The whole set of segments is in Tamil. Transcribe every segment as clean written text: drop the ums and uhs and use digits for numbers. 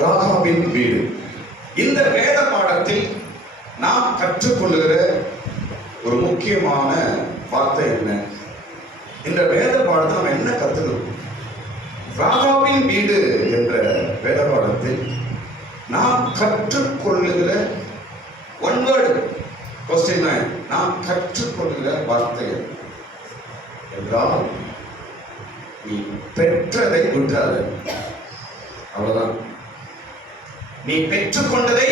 ராகாபின் வீடு. இந்த வேத பாடத்தில் நாம் கற்றுக்கொள்ளுகிற ஒரு முக்கியமான வார்த்தை என்ன? இந்த வேத பாடத்தை நம்ம என்ன கற்றுக்கணும்? ராகாபின் வீடு என்ற வேத பாடத்தில் நாம் கற்றுக்கொள்ளுகிற ஒன் வேர்டு கொஸ்டின், நாம் கற்றுக்கொள்ளுகிற வார்த்தை என்றால் நீ பெற்றதை விட்டாது. அவ்வளவுதான். நீ பெற்றுக்கொண்டதை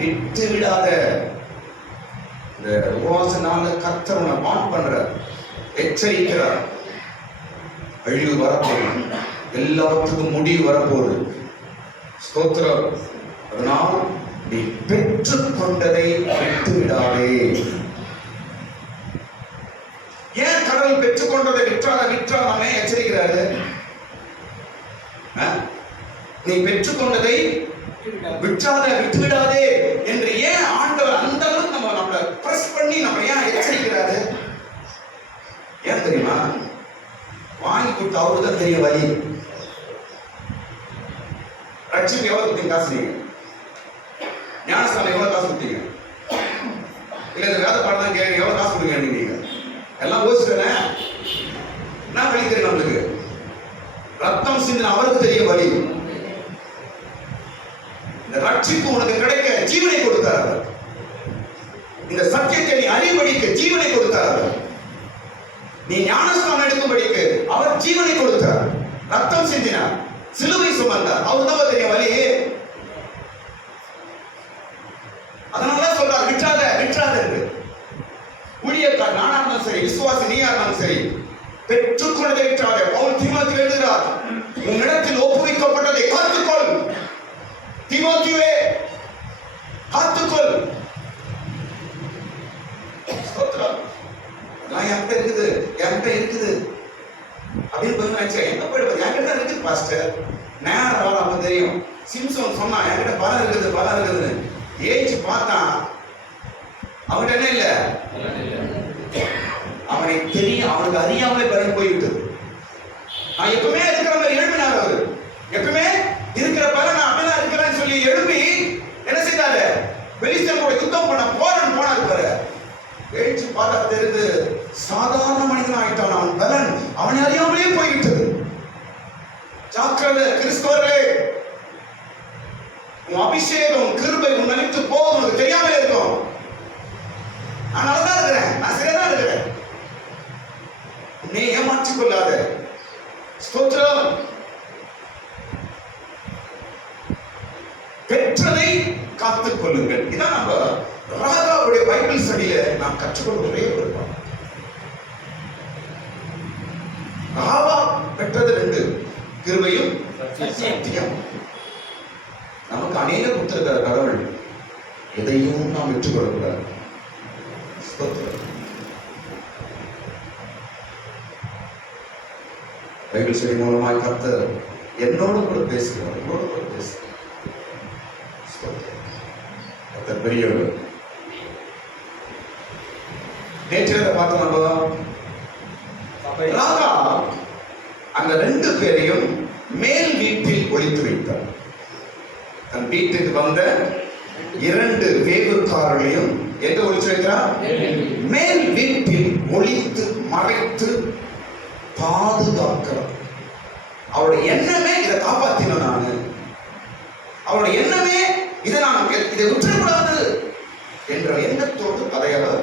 விட்டு விடாத. இந்த உபவாச நாள்ல கர்த்தர் உன்னை வார்ன் பண்ற, எச்சரிக்கிறார். அழிவு வரப்போகுது, எல்லாத்துக்கும் முடிவு வரப்போகுது. ஸ்தோத்திரம். அதனால் நீ பெற்றுக்கொண்டதை விட்டு விடாதே. ஏன் கடவுள் பெற்றுக்கொண்டதை விற்றாமே எச்சரிக்கிறாரு? நீ பெற்றுக்கொண்டதை விட்டு விடாதே என்று ஏன் ஆண்டவர் அந்த அளவுக்கு நம்மளை பிரஸ் பண்ணி நம்ம ஏன் எச்சரிக்கிறாரு? ஏன் தெரியுமா? வாங்கி கொடுத்த அவருக்கு தான் தெரிய வழி. ரட்சிப்பு எவ்வளவு கொடுத்தீங்க காசு? நீங்க ஞானஸ்தானம் எவ்வளவு காசு கொடுத்தீங்க? இல்ல இந்த வேத பாடம் தான் கேட்க எவ்வளவு காசு கொடுங்க? நீங்க எல்லாம் யோசிச்சுதானே? என்ன வழி தெரியும் நம்மளுக்கு? ரத்தம் சிந்தின அவருக்கு தெரிய வழி. இந்த ரட்சிப்பு உனக்கு கிடைக்க ஜீவனை கொடுத்தார். இந்த சத்தியத்தை நீ அறிவுபடிக்க ஜீவனை கொடுத்தார். நீ ஞானஸ்தானம் எடுக்கும்படிக்கு அவர் ஜீவனை கொடுத்தார். ரத்தம் சிந்தினார், சிலுவை சுமந்தார். அவர் தான் தெரிய வழி. அதனால சொல்றார் விற்றாத என்று. ஊழியக்கார் நானா இருந்தாலும் சரி, விசுவாசி நீயா இருந்தாலும் சரி, பெற்றுக்கொண்டதை விற்றாதே. பவுல் தீமோத்தேயுவுக்கு எழுதுகிறார், உன்னிடத்தில் ஒப்புவிக்கப்பட்டதை காத்துக்கொள். தீமோத்தேயுவே காத்துக்கொள். என்கிட்ட இருக்குது அப்படின்னு கொஞ்சம் நினைச்சேன். எங்க போயிடுவது? என்கிட்ட இருக்குது பாஸ்டர். நேரம் வர அப்ப தெரியும். சிம்சன் சொன்னா என்கிட்ட பலம் இருக்குதுன்னு. ஏச்சு பார்த்தா அவன்கிட்ட என்ன இல்ல, அவனை தெரியும், அவனுக்கு அறியாமலே பலன் போய்விட்டது. நான் எப்பவுமே இருக்கிற மாதிரி எழுப்பினார். அவரு எப்பவுமே இருக்கிற பலன் நான் அப்படிதான் இருக்கிறேன்னு சொல்லி எழுப்பி என்ன செய்தாரு? பெலிஸ்தர் கூட யுத்தம் பண்ண போனாரு பாரு. எழுச்சி பார்த்தா தெரிந்து சாதாரண மனிதன் ஆயிட்டான். அவன் பலன் அவனை அறியாமலே போய்விட்டது. ஜாக்கிரதை கிறிஸ்தவர்களே, உன் அபிஷேகம் கிருபை உன் நினைத்து போதும், உனக்கு தெரியாமலே இருக்கும். நான் நல்லதான் இருக்கிறேன், நான் சரியாதான் இருக்கிறேன். நீ ஏமாற்றிக் கொள்ளாத. ஸ்தோத்திரம். பெற்றதை காத்துக் கொள்ளுங்கள். இதான் நம்ம ராகாவுடைய பைபிள் ஸ்டடியில நாம் கற்றுக்கொள்ள ஒரே ஒரு பாடம். ராகா பெற்றது 2, கிருபையும் சத்தியம். நமக்கு அநேக கொடுத்திருக்கிற கடவுள், எதையும் நாம் விட்டுக்கொள்ளக்கூடாது. பைபிள் ஸ்டடி மூலமாய் கர்த்தர் என்னோடு கூட பேசுகிறார். கர்த்தர் பெரியவர். நேற்று பார்த்தோம், ராகா அந்த 2 பேரையும் மேல் வீட்டில் ஒளித்து வைத்தார். தன் வீட்டுக்கு வந்த 2 வேவுக்காரர்களையும் எங்க ஒளிச்சு வைக்கிறார்? மேல் வீட்டில் ஒளித்து மறைத்து பாதுகாக்கிறார். அவருடைய எண்ணமே இதை காப்பாத்தினோம். நானு அவருடைய எண்ணமே இதை விட்டுக்கூடாது என்ற எண்ணத்தோடு அதை அவர்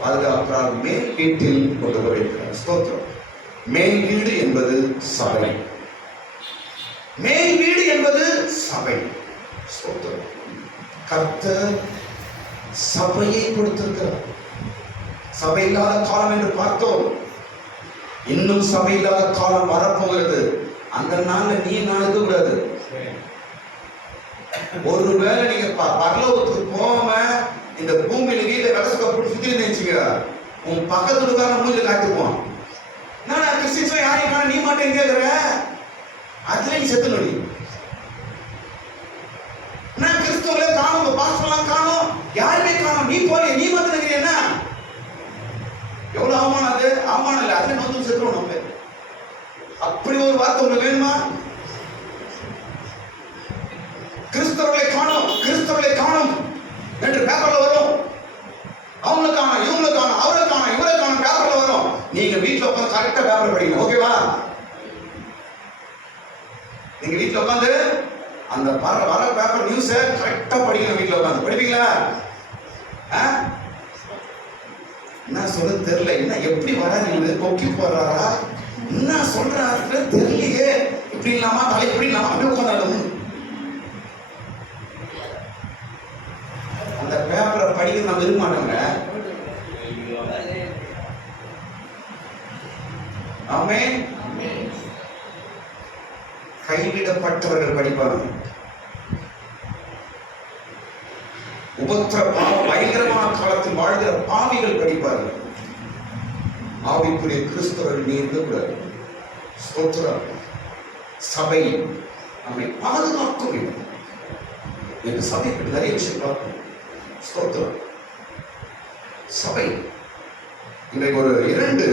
பாதுகாக்கிறார். மேல் வீட்டில் கொண்டு வருகிறார். ஸ்தோத்திரம். மேல் வீடு என்பது சபை. மேல் வீடு என்பது சபை. ஸ்தோத்திரம். கர்த்தர் சபையை கொடுத்திருக்கிறார். சபை இல்லாத காலம் என்று பார்த்தோம். இன்னும் சபை இல்லாத காலம் வரப்போகிறது. அந்த நாள்ல நீ நான் இருக்க கூடாது. ஒருவேளை நீங்க பரலோகத்துக்கு போகாம இந்த பூமியில வீட்டுல கடைசி சுத்தி நினைச்சுக்க, உன் பக்கத்துக்கான மூஞ்சில காட்டுவான். நான் கிறிஸ்டியன்ஸ் யாரையும் காண, நீ மாட்டேன்னு கேட்கிற, அதுல நீ செத்து நொடி. நான் கிறிஸ்துவ காணும், பாஸ்டர்லாம் காணும், யாருமே காணும், நீ போல நீ மட்டும் நினைக்கிறீன்னா எவ்வளவு அவமானம். அது அவமானம் இல்லை, அதுல நோந்து செத்துருவோம் நம்ம. அப்படி ஒரு வார்த்தை ஒண்ணு வேணுமா? பேப்பர் படிக்கணும். ஓகேவா? நீங்க வீட்டுல உட்காந்து அந்த வர பேப்பர் நியூஸ கரெக்டா படிக்கணும். வீட்டுல உட்காந்து படிப்பீங்களா? என்ன சொல்ல தெரியல, என்ன எப்படி வராது, கொக்கி போடுறாரா, என்ன சொல்றாரு தெரியலையே, இப்படி இல்லாம தலை இப்படி இல்லாம அப்படியே உட்காந்து அந்த பேப்பரை படிக்க நான் விரும்ப மாட்டோங்க. ஆமென். கைவிடப்பட்டவர்கள் படிப்பார்கள். உபத்திர பயங்கரமான காலத்தில் வாழ்கிற பாவிகள் படிப்பார்கள். ஆவிக்குரிய கிறிஸ்தவர்கள் நீ இருக்கக்கூடாது. ஸ்தோத்திரம். சபை நம்மை பாதுகாக்க வேண்டும் என்று சபை நிறைய விஷயம் பார்க்கணும். ஸ்தோத்திரம். சபை இன்றைக்கு ஒரு இரண்டு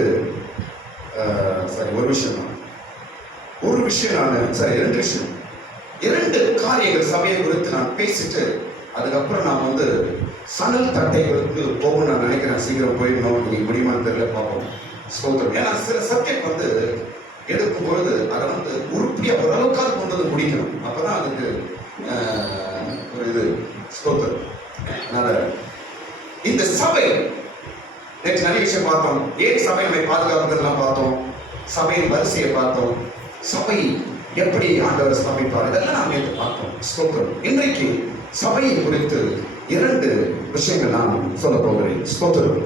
காரியங்கள் சபையை குறித்து நான் பேசிட்டு அதுக்கப்புறம் நான் வந்து சணல் தட்டைகளுக்கு போகணும்னு நான் நினைக்கிறேன். சீக்கிரம் போயிடணும். நீங்க முடியுமான்னு தெரியல, பார்ப்போம். ஸ்தோத்திரம். ஏன்னா சில சப்ஜெக்ட் வந்து எடுக்கும் பொழுது அதை வந்து உருப்படியா ஓரளவுக்காக கொண்டு வந்து முடிக்கணும். அப்பதான் அதுக்கு ஒரு இது. ஸ்தோத்திரம். இந்த சபை நேற்று நிறைய விஷயம் பார்த்தோம். ஏன் சபை நம்மை பாதுகாக்கிறதுலாம் பார்த்தோம். சபையின் வரிசையை பார்த்தோம். சபை எப்படி ஆண்டவர் சமைப்பார், இதெல்லாம் நாம் நேற்று பார்த்தோம். ஸ்தோத்திரம். இன்றைக்கு சபையை குறித்து 2 விஷயங்கள் நான் சொல்ல போகிறேன். ஸ்தோத்திரம்.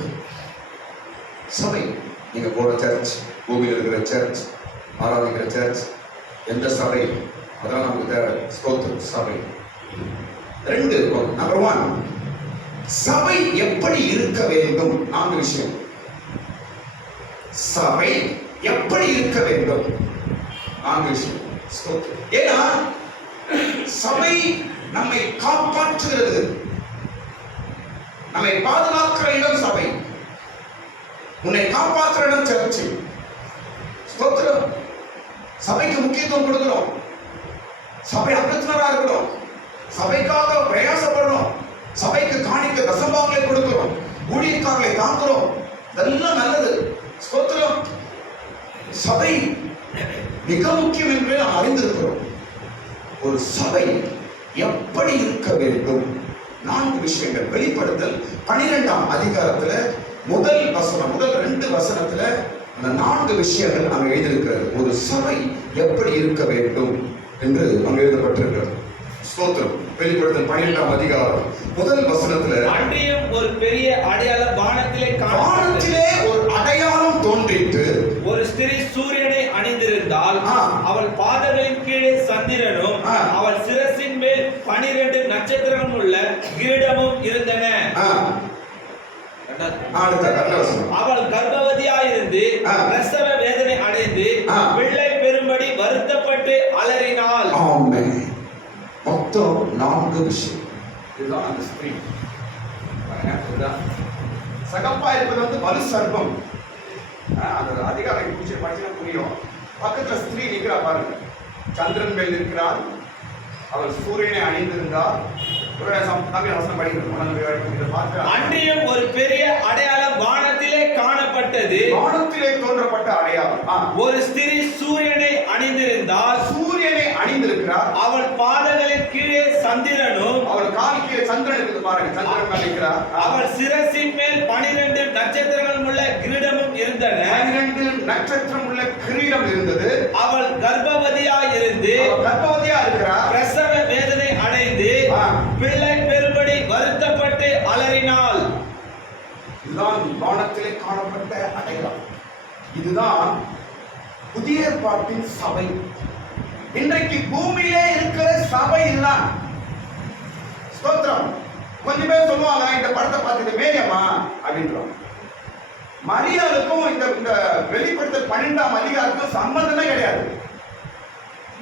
சபை, நீங்க போற சர்ச், பூமியில் இருக்கிற சர்ச், ஆராதிக்கிற சர்ச், எந்த சபை, அதான் நமக்கு தேவை. ஸ்தோத்திரம். சபை 2. நம்பர் 1, சபை எப்படி இருக்க வேண்டும். 4 விஷயம். சபை எப்படி இருக்க வேண்டும். 4 விஷயம். ஏன்னா சபை நம்மை காப்பாற்றுகிறது, நம்மை பாதுகாக்கிற இடம் சபை. உன்னை காப்பாற்றுற இடம் சர்ச்சு. ஸ்தோத்திரம். சபைக்கு முக்கியத்துவம் கொடுக்கிறோம். சபை அங்கத்தினராக இருக்கிறோம். சபைக்காக பிரயாசப்படணும். சபைக்கு காணிக்க தசம்பாங்களை கொடுக்கிறோம். ஊழியக்காரர்களை தாங்குறோம். இதெல்லாம் நல்லது. ஸ்தோத்திரம். சபை மிக முக்கியம் என்று நாம் அறிந்திருக்கிறோம். ஒரு சபை எப்படி இருக்க வேண்டும். 4 விஷயங்கள். வெளிப்படுத்தல் 12ஆம் அதிகாரத்துல முதல் 2 வசனத்துல அந்த 4 விஷயங்கள் அங்கு எழுதியிருக்கிறது. ஒரு சபை எப்படி இருக்க வேண்டும் என்று அங்கு எழுதப்பட்டிருக்கிறது. ஸ்தோத்திரம். வெளிப்படுத்தல் 12ஆம் அதிகாரம் முதல் வசனத்துல, அன்றியும் ஒரு பெரிய அடையாளம் வானத்திலே ஒரு அடையாளம் தோன்றிட்டு, ஒரு ஸ்திரீ சூரியனை அணிந்திருந்தால் அவள் பாதங்களின் கீழே சந்திரனும் அவள் சிரசின் மேல் 12 நட்சத்திரமும் உள்ள கிரீடமும் இருந்தன. அவள் கர்ப்பவதியாயிருந்து பிரசவ வேதனை அடைந்து பிள்ளை பெறும்படி வருத்தப்பட்டு அலறினாள். மொத்தம் 4 விஷயம். இதுதான் அந்த ஸ்திரீ. சகப்பா இருப்பது வந்து வலு சர்ப்பம். அந்த அதிகாரம் படிச்சுனா புரியும். பக்கத்துல ஸ்திரீ நிற்கிறா பாருங்க. சந்திரன் மேல் இருக்கிறார். அவள் சூரியனை அணிந்திருந்தார். அன்றியும் ஒரு பெரிய அடையாளம் வானத்திலே காணப்பட்டது. வானத்திலே தோன்றப்பட்ட அடையாளம். ஒரு ஸ்திரீ சூரியனை அணிந்திருந்தால், சூரியனை அணிந்திருக்கிறார். அவள் பாதங்களின் கீழே சந்திரனும், அவள் கால் கீழே சந்திரன் இருக்குது பாருங்க. சந்திரன் மேல் இருக்கிறார். அவள் சிரசின் மேல் 12 நட்சத்திரங்கள் உள்ள கிரீடமும் இருந்தன. 12 நட்சத்திரம் உள்ள கிரீடம் இருந்தது. அவள் கர்ப்பவதியாய் இருந்து இருக்கிறார். பிரசவ வேதனை அடைந்து பிள்ளை பெறும்படி வருத்தப்பட்டு அலறினாள். இதுதான் வானத்திலே காணப்பட்ட அடையாளம். இதுதான் புதிய ஏற்பாட்டின் சபை. இன்றைக்கு பூமியிலே இருக்கிற சபை இதுதான். ஸ்தோத்திரம். கொஞ்சம் பேர் சொல்லுவாங்க, இந்த படத்தை பார்த்துட்டு மேரியம்மா அப்படின்றோம். மரியாளுக்கும் இந்த வெளிப்படுத்தல் 12ஆம் அதிகாரத்துக்கும் சம்பந்தமே கிடையாது.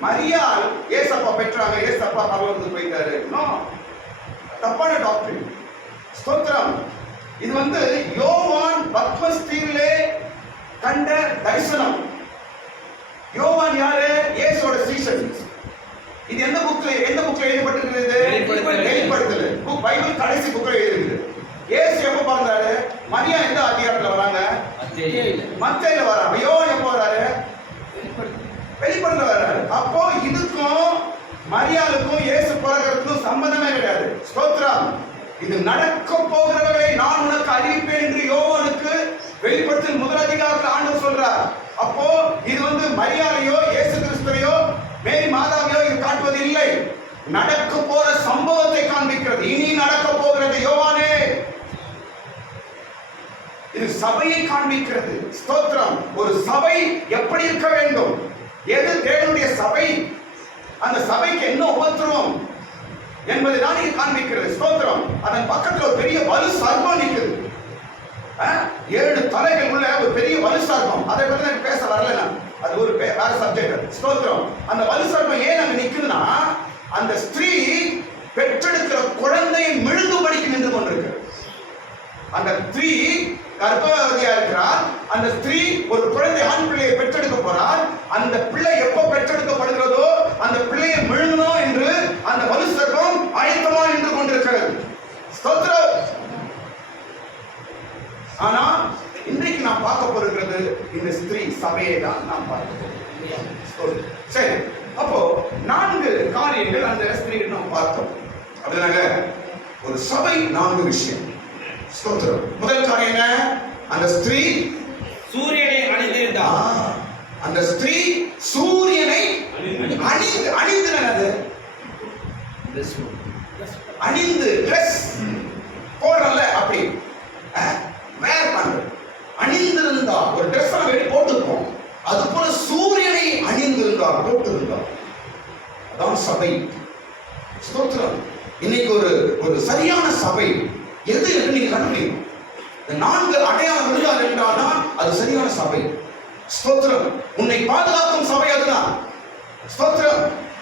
மரியாள் ஏசப்பா பெற்றாங்க, ஏசப்பா பரலோகத்துக்கு போயிட்டாரு. தப்பான டாக்டர். ஸ்தோத்திரம். இது வந்து யோவான் பத்மஸ் தீவிலே கண்ட தரிசனம். யோவான் யாரு? இயேசுவோட சீஷன். இது எந்த புக்ல எழுதப்பட்டிருக்கிறது? வெளிப்படுத்தல். பைபிள் கடைசி புக்ல எழுதிருக்கு. இயேசு எப்ப பிறந்தாரு? மரியா எந்த அதிகாரத்துல வராங்க? மத்தேயுல வராரு. யோவான் எப்போ வராரு? வெளிப்படுத்த வராரு. அப்போ இதுக்கும் மரியாளுக்கும் இயேசு பிறக்கிறதுக்கும் சம்பந்தமே கிடையாது. ஸ்தோத்திரம். இது நடக்க போகிறவர்களை நான் உனக்கு அறிவிப்பேன் என்று யோவானுக்கு வெளிப்படுத்தல் 1 அதிகாரத்தில் ஆண்டவர் சொல்றார். அப்போ இது மரியாதையோ இயேசு கிறிஸ்துவையோ மேரி மாதாவையோ இது காட்டுவது இல்லை. நடக்க போற சம்பவத்தை காண்பிக்கிறது. இனி நடக்க போகிறது யோவானே. இது சபையை காண்பிக்கிறது. ஸ்தோத்திரம். ஒரு சபை எப்படி இருக்க வேண்டும், எது தேவனுடைய சபை, அந்த சபைக்கு என்ன உபத்திரவம் என்பதை தான் இது காண்பிக்கிறது. ஸ்தோத்திரம். அதன் பக்கத்தில் ஒரு பெரிய வலு சர்ப்பம் நிற்குது. 7 தலைகள் உள்ள ஒரு பெரிய வலு சர்ப்பம். அதை பற்றி எனக்கு பேச வரல. நான் அது ஒரு வேற சப்ஜெக்ட். ஸ்தோத்திரம். அந்த வலு சர்ப்பம் ஏன் அங்க நிக்குதுன்னா, அந்த ஸ்திரீ பெற்றெடுக்கிற குழந்தையை மெழுகுபடிக்கு நின்று கொண்டிருக்கு. அந்த ஸ்திரீ கர்ப்பவதியா இருக்கிறார். அந்த ஸ்திரீ ஒரு குழந்தை ஆண் பிள்ளையை பெற்றெடுக்க போறார். அந்த பிள்ளை எப்போ பெற்றெடுக்கப்படுகிறதோ அந்த பிள்ளையை மெழுகணும் என்று அந்த வலு சர்ப்பம் ஆயத்தமா நின்று கொண்டிருக்கிறது. ஸ்தோத்திரம். ஆனா இன்றைக்கு நாம் பார்க்க போகிறது இந்த ஸ்திரீ சபையை தான் நாம் பார்க்க போகிறோம். சரி, அப்போ 4 காரியங்கள் அந்த ஸ்திரீக்கு நாம் பார்த்தோம். அப்படினாங்க ஒரு சபை 4 விஷயம். ஸ்தோத்திரம். முதல் காரியம் என்ன? அந்த ஸ்திரீ சூரியனை அணிந்திருந்தாள். அந்த ஸ்திரீ சூரியனை அணிந்து அணிந்து ட்ரெஸ் போடுறல அப்படி வேர் பண்றது அணிந்திருந்தால் ஒரு ட்ரெஸ் வெளியே போட்டுருப்போம். அது போல சூரியனை அணிந்திருந்தார், போட்டிருந்தார். அதான் சபை. ஸ்தோத்திரம். இன்னைக்கு ஒரு சரியான சபை எது என்று நீங்க கண்டுபிடிக்கணும். இந்த 4 அடையாளம் இருந்தால் என்றால்தான் அது சரியான சபை. ஸ்தோத்திரம். உன்னை பாதுகாக்கும் சபை அதுதான். ஸ்தோத்திரம்.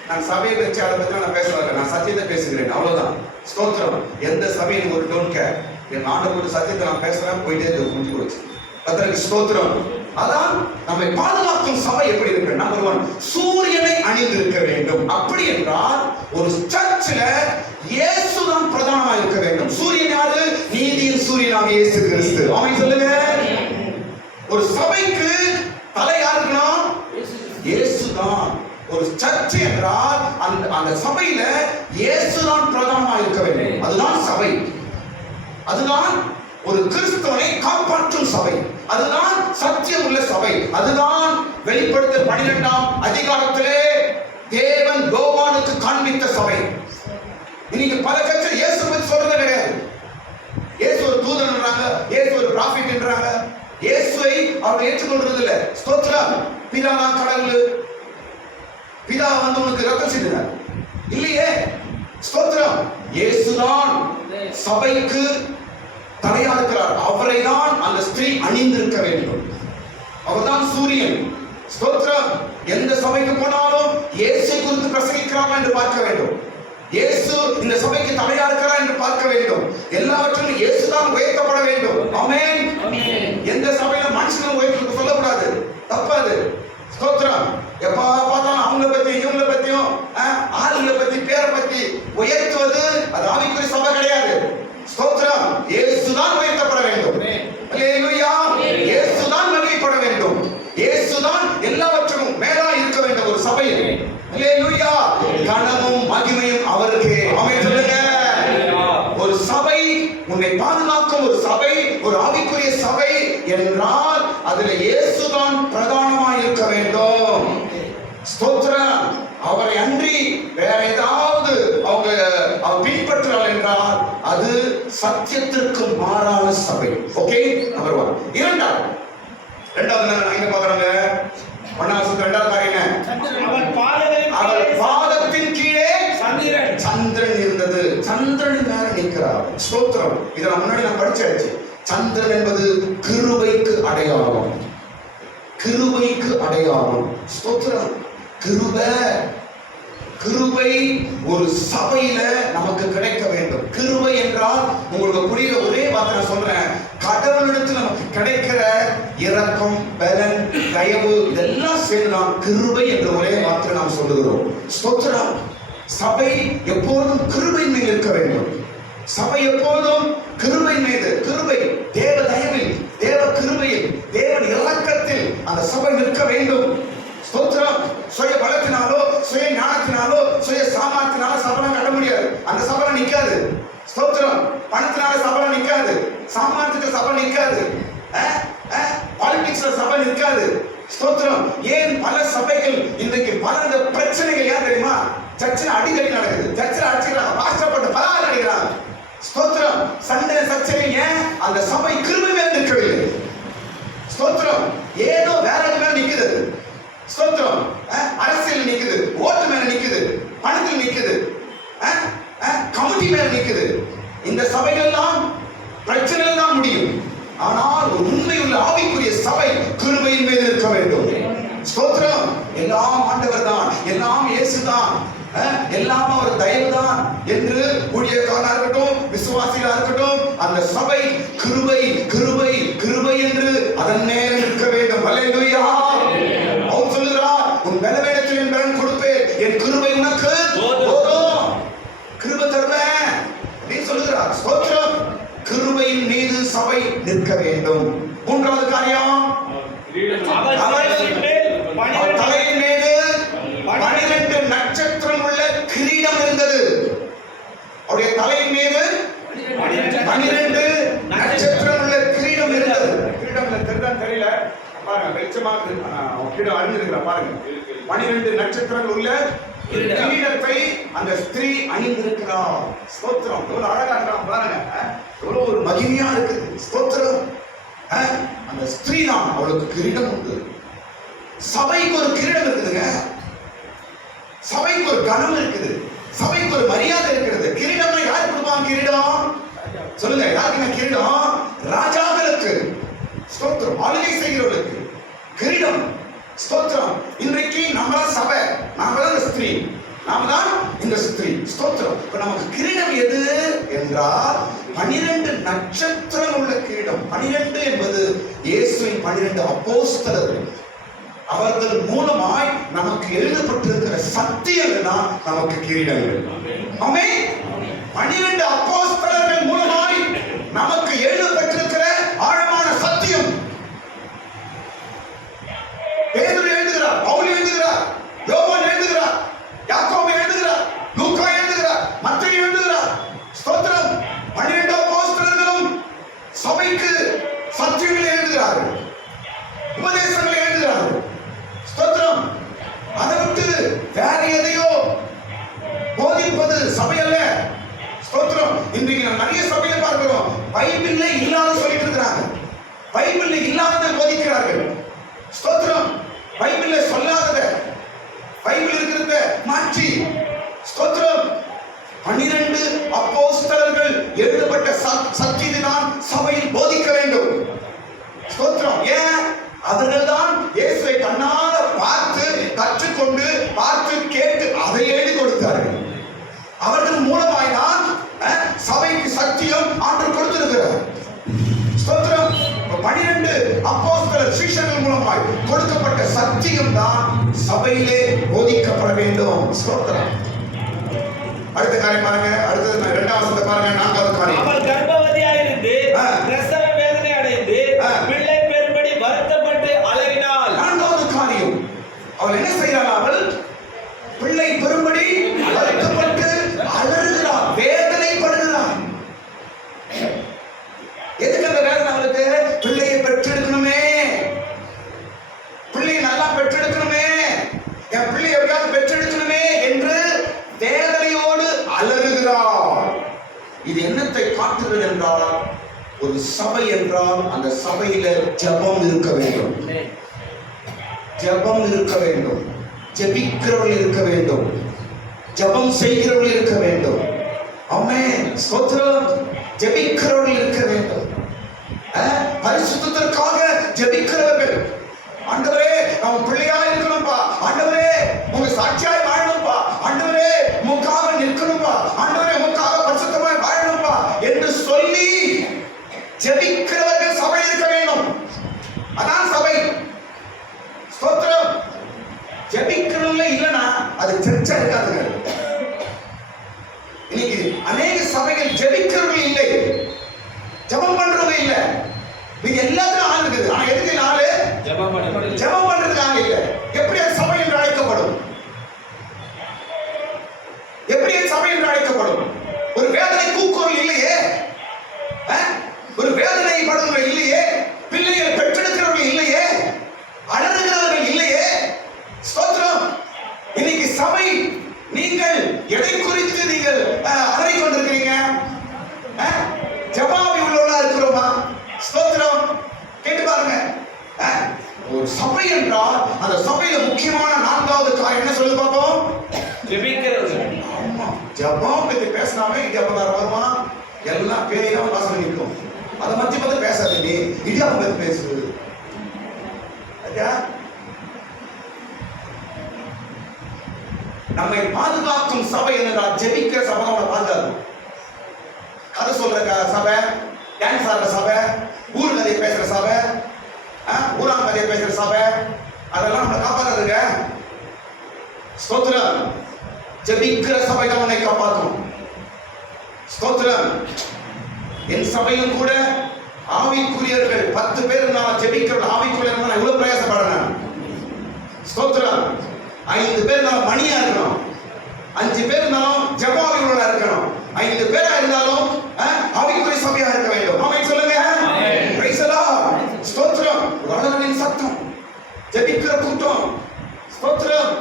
நான் சபையை வச்சு அதை பற்றி நான் பேச வரேன். நான் சத்தியத்தை பேசுகிறேன், அவ்வளவுதான். ஸ்தோத்திரம். எந்த சபையும் ஒரு டோன்ட் கேர். என் ஆண்டவருடைய சத்தியத்தை நான் பேசுறேன், போயிட்டே இருக்கு, முடிஞ்சு போச்சு. கர்த்தருக்கு ஸ்தோத்திரம். அதான் நம்மை பாதுகாக்கும் சபை எப்படி இருக்கு? நம்பர் 1, சூரியனை அணிந்திருக்க வேண்டும். அப்படி என்றால் ஒரு சர்ச்சில் இயேசுதான் பிரதானமா இருக்க வேண்டும். சூரியன் யாரு? நீதியின் சூரியனாக இயேசு கிறிஸ்து. ஆமென் சொல்லுங்க. ஒரு சபைக்கு தலை யாருன்னா இயேசுதான். ஒரு சர்ச் என்றால் அந்த சபையில இயேசுதான் பிரதானமா இருக்க வேண்டும். அதுதான் சபை. அதுதான் ஒரு கிறிஸ்தவனை காப்பாற்றும் சபை. அதுதான் சத்தியம் உள்ள சபை. அதுதான் வெளிப்படுத்தல் 12ஆம் அதிகாரத்திலே தேவன் யோவானுக்கு காண்பித்த சபை. இன்னைக்கு பல சர்ச்சில் இயேசு பற்றி சொல்றது கிடையாது. இயேசு ஒரு தூதன்ன்றாங்க, இயேசு ஒரு ப்ராஃபிட்ன்றாங்க. இயேசுவை அவர் ஏற்றுக்கொள்றது இல்லை. ஸ்தோத்திரம். பிதா தான் கடவுள். பிதா உனக்கு ரத்தம் சிந்தினார் இல்லையே. ஸ்தோத்திரம். இயேசுதான் சபைக்கு தலையா இருக்கிறார். அவரை தான் அந்த ஸ்திரீ அணிந்திருக்க வேண்டும். அவர்தான் சூரியன். ஸ்தோத்திரம். எந்த சபைக்கு போனாலும் இயேசு குறித்து பிரசங்கிக்கிறார் என்று பார்க்க வேண்டும். இயேசு இந்த சபைக்கு தலையா இருக்கிறார் என்று பார்க்க வேண்டும். எல்லாவற்றிலும் இயேசுதான் உயர்த்தப்பட வேண்டும். ஆமென். எந்த சபையில மனுஷனை உயர்த்த சொல்லக்கூடாது, தப்பாது. ஸ்தோத்திரம். எப்ப பார்த்தாலும் அவங்க பத்தி இவங்களை பத்தியும் ஆளுங்களை பத்தி பேரை பத்தி உயர்த்துவது அது ஆவிக்குரிய சபை கிடையாது. ஸ்தோத்திரம். இயேசுதான் உயர்த்தப்பட வேண்டும். அல்லேலூயா. இயேசுதான் மகிமைப்பட வேண்டும். இயேசுதான் எல்லாவற்றுக்கும் மேலா இருக்க வேண்டும் ஒரு சபையில். அல்லேலூயா. கனமும் மகிமையும் அவருக்கு. ஆமென் சொல்லுங்க. ஒரு சபை உன்னை பாதுகாக்கும் ஒரு சபை, ஒரு ஆவிக்குரிய சபை என்றால் அதுல இயேசுதான் பிரதானமாக இருக்க வேண்டும். ஸ்தோத்திரம். அவரை அன்றி வேற ஏதாவது அவங்க பின்பற்றால் என்றால் அது சத்தியத்திற்கு மாறான சபை. Okay, number 1. இரண்டாவது நான் எங்க பார்க்கறாங்க? 1வது 2வது காரியம் அவன் பாதத்தின் கீழே சந்திரன் இருந்தது. சந்திரன் மேல நிற்கிறார். ஸ்தோத்திரம். இதை முன்னாடி நான் படிச்சாச்சு. சந்திரன் என்பது கிருபைக்கு அடையாளம். கிருபைக்கு அடையாளம். ஸ்தோத்திரம். கிருபை ஒரு சபையில நமக்கு கிடைக்க வேண்டும். கிருபை என்றால் உங்களுக்கு புரியுற ஒரே வார்த்தை நான் சொல்றேன். கடவுளிடத்தில் நமக்கு கிடைக்கிற இரக்கம், பலன், தயவு இதெல்லாம் சேர்ந்துதான் கிருபை என்ற ஒரே வார்த்தை நாம் சொல்லுகிறோம். ஸ்தோத்திரம். சபை எப்போதும் கிருபை மேல் இருக்க வேண்டும். சபை எப்போதும் கிருபை மீது, கிருபை தேவ தயவில், தேவ கிருபையில், தேவ சபை நிற்க வேண்டும். ஸ்தோத்திரம். சுய பலத்தினாலோ சுய ஞானத்தினாலோ சுய சாமர்த்தினாலோ சபலம் கட்ட முடியாது. அந்த சபலம் நிக்காது. ஸ்தோத்திரம். பணத்தினால சபலம் நிக்காது, சாமர்த்தியத்துல சபலம் நிக்காது, பாலிடிக்ஸ்ல சபை நிற்காது. ஸ்தோத்திரம். ஏன் பல சபைகள் இன்றைக்கு பல பிரச்சனைகள் ஏன் தெரியுமா? சர்ச்சில் அடிக்கடி நடக்குது, சர்ச்சில் அடிச்சுக்கிறாங்க, பாஸ்டப்பட்டு பலால் அடிக்கிறாங்க. ஸ்தோத்திரம். சண்டை சர்ச்சை ஏன்? அந்த சபை கிருபை மேல் நிற்கவில்லை. ஸ்தோத்திரம். ஏதோ வேற மேல நிக்குது. ஸ்தோத்திரம். அரசியல் நிக்குது, ஓட்டு மேல நிக்குது, பணத்தில் நிக்குது, கமிட்டி மேல நிக்குது. இந்த சபைகள் தான் பிரச்சனைகள் தான் முடியும். ஆனால் ஒரு உண்மையுள்ள ஆவிக்குரிய சபை கிருபையின் மீது இருக்க வேண்டும். ஸ்தோத்திரம். எல்லாம் ஆண்டவர் தான், எல்லாம் இயேசு தான், எல்லாம் அவர் தயவு தான் என்று ஊழியக்காரனா இருக்கட்டும், விசுவாசிகளா இருக்கட்டும், அந்த சபை கிருபை கிருபை கிருபை என்று அதன் மேல் இருக்க வேண்டும். அல்லேலூயா. அவர் சொல்லுகிறார், உன் பலவீனத்தில் என் பலன் கொடுப்பேன், என் கிருபை உனக்கு போதும், கிருபை தருவேன் அப்படின்னு சொல்லுகிறார். ஸ்தோத்திரம். கிருபையின் மீது சபை நிற்க வேண்டும். மூன்றாவது காரியம், தலையின் மீது 12 நட்சத்திரம் உள்ள கிரீடம் இருந்தது. அவருடைய தலையின் மீது 12 நட்சத்திரம் உள்ள கிரீடம் இருந்தது. கிரீடம் தெரிதான் தெரியல, பாருங்க வெளிச்சமாக கிரீடம் அணிந்திருக்கிற பாருங்க. 12 நட்சத்திரங்கள் உள்ள கிரீடத்தை அந்த ஸ்திரீ அணிந்திருக்கிறார். ஸ்தோத்திரம். எவ்வளவு அழகா இருக்கான் பாருங்க, எவ்வளவு ஒரு மகிமையா இருக்குது. ஸ்தோத்திரம். அந்த ஸ்திரீ தான், அவளுக்கு கிரீடம் உண்டு. சபைக்கு ஒரு கிரீடம் இருக்குதுங்க, சபைக்கு ஒரு கனம் இருக்குது, சபைக்கு ஒரு மரியாதை இருக்கிறது. கிரீடம் யார் கொடுப்பாங்க? கிரீடம் சொல்லுங்க, யாருக்கு கிரீடம்? ராஜாக்களுக்கு. ஸ்தோத்திரம். ஆளுகை செய்கிறவர்களுக்கு கிரீடம். ஸ்தோத்திரம். இன்றைக்கு நம்மளாம் சபை, நாம தான் ஸ்திரீ, நாம தான் இந்த ஸ்திரீ. ஸ்தோத்திரம். இப்ப நமக்கு கிரீடம் எது என்றால் 12 நட்சத்திரம் உள்ள கிரீடம். 12 என்பது இயேசுவின் 12 அப்போஸ்தலர்கள். அவர்கள் மூலமாய் நமக்கு எழுதப்பட்டிருக்கிற சத்தியங்கள் தான் நமக்கு கிரீடங்கள். ஆமென். 12 அப்போஸ்தலர்கள் மூலமாய் நமக்கு எழுதப்பட்டிருக்கிற ஆழமான சத்தியம். பேதுரு எழுதுகிறார், பவுல் எழுதுகிறார், யோவான் எழுதுகிறார், யாக்கோபு எழுதுகிறார், லூக்கா எழுதுகிறார், மத்தேயு எழுதுகிறார். ஸ்தோத்திரம். 12 அப்போஸ்தலர்களும் சபைக்கு சத்தியங்களை எழுதுகிறார்கள், உபதேசங்களை எழுதுகிறார்கள். ஸ்தோத்திரம். அதை விட்டு வேற எதையோ போதிப்பது சபை அல்ல. ஸ்தோத்திரம். இன்றைக்கு நம்ம நிறைய சபையை பார்க்கிறோம், பைபிள்ல இல்லாத சொல்லிட்டு இருக்கிறாங்க, பைபிள்ல இல்லாததை போதிக்கிறார்கள். ஸ்தோத்திரம். பைபிள்ல சொல்லாதத பைபிள் இருக்கிறத மாற்றி. ஸ்தோத்திரம். 12 அப்போஸ்தலர்கள் எழுதப்பட்ட சத்தியத்தை தான் சபையில் போதிக்க வேண்டும். ஸ்தோத்திரம். ஏன்? அவர்கள் தான் இயேசுவை கண்ணால பார்த்து கற்றுக்கொண்டு பார்த்து கேட்டு அதை எழுதி கொடுத்தார்கள். அவர்கள் மூலமாய் தான் சபைக்கு சத்தியம் ஆண்டவர் கொடுத்திருக்கிறார். ஸ்தோத்திரம். 12 அப்போஸ்தலர் சீஷர்கள் மூலமாய் கொடுக்கப்பட்ட சத்தியம் தான் சபையிலே போதிக்கப்பட வேண்டும். ஸ்தோத்திரம். அடுத்த காரியம் பாருங்க, அடுத்தது 2வது வசனத்தை பாருங்க. 4வது காரியம், அவள் கர்ப்பவதியாயிருந்து பிரசவ வேதனை அடைந்து பிள்ளை பெறும்படி வருத்தப்பட்டு அலறினாள். 4வது காரியம், அவள் என்ன செய்கிறாள்? அவள் பிள்ளை பெறும்படி வருத்தப்பட்டு அலறுகிறாள், வேதனைப்படுகிறாள். எதுக்கு அந்த வேதனை அவளுக்கு? பிள்ளையை பெற்றெடுக்கணுமே, பிள்ளையை நல்லா பெற்றெடுக்கணுமே, என் பிள்ளை எப்படியாவது பெற்றெடுக்கணுமே என்று வேதனையோடு அலறுகிறார். இது என்னத்தை காட்டுகிறது என்றால், ஒரு சபை என்றால் அந்த சபையில ஜெபம் இருக்க வேண்டும், ஜெபம் இருக்க வேண்டும், ஜெபிக்கிறவர்கள் இருக்க வேண்டும், ஜெபம் செய்கிறவர்கள் இருக்க வேண்டும். ஆமென். ஸ்தோத்திரம். ஜெபிக்கிறவர்கள் இருக்க வேண்டும், பரிசுத்தத்திற்காக ஜெபிக்கிறவர்கள். ஆண்டவரே நான் பிள்ளையா இருக்கணும்பா, ஆண்டவரே உங்க சாட்சியாய் வாழணும்பா, ஆண்டவரே உமக்காக நிற்கணும்பா, ஆண்டவரே உமக்காக பரிசுத்தமாய் வாழணும்பா என்று சொல்லி ஜெபிக்கிறவர்கள் சபை இருக்க வேண்டும். அதான் சபை. ஸ்தோத்திரம். ஜெபிக்கிறவங்க இல்லைன்னா அது சர்ச்சா இருக்காதுங்க. இன்னைக்கு அநேக சபைகள் ஜெபிக்கிறவர்கள் இல்லை, ஜெபம் பண்றவங்க இல்லை. நீங்க எல்லாத்துக்கும் ஆள் இருக்குது, ஆனா எதுக்கு ஆளு? ஜெபம் கஷ்டப்படும். ஒரு வேதனை கூக்குரல் இல்லையே, ஒரு வேதனை படுவர்கள் இல்லையே, பிள்ளைகளை பெற்றெடுக்கிறவர்கள் இல்லையே, அழகுகிறவர்கள் இல்லையே. ஸ்தோத்திரம். இன்னைக்கு சபை நீங்கள் எதை குறித்து நீங்கள் அலறி கொண்டிருக்கிறீங்க? ஜபாவி உள்ளவர்களா இருக்கிறோமா? ஸ்தோத்திரம். கேட்டு பாருங்க. ஒரு சபை என்றால் அந்த சபையில முக்கியமான 4வது காரியம் என்ன சொல்லி பார்ப்போம்? ஜெபிக்கிறது. ஆமா, ஜெபம் பத்தி பேசினாவே இடியாப்பம் வருமா? எல்லாம் பேரையும் வாசனை நிற்கும். அதை மத்தி பார்த்து பேசாது, நீ இடியாப்பம் பத்தி பேசு. நம்மை பாதுகாக்கும் சபை என்றால் ஜெபிக்கிற சபை நம்மளை பாதுகாக்கும். கதை சொல்ற சபை, டான்ஸ் ஆடுற சபை, ஊர் கதையை பேசுற சபை, ஊராம் கதையை பேசுற சபை, அதெல்லாம் நம்மளை காப்பாற்றுறதுங்க. ஸ்தோத்திரம். ஜெபிக்கிற சபை தான் உன்னை காப்பாற்றும். ஸ்தோத்திரம். என் சபையும் கூட ஆவிக்குரியர்கள் 10 பேர் நான் ஜெபிக்கிற ஆவிக்குரியர்கள் நான் இவ்வளவு பிரயாசப்படுறேன். ஸ்தோத்திரம். 5 பேர் நான் மணியா இருக்கணும், 5 பேர் இருந்தாலும் ஜெபாவிகளா இருக்கணும், 5 பேரா இருந்தாலும் ஆவிக்குரிய சபையா இருக்க வேண்டும். ஆமென் சொல்லுங்க. Praise the Lord. ஸ்தோத்திரம். வளர்களின் சத்தம், ஜெபிக்கிற கூட்டம். ஸ்தோத்திரம்.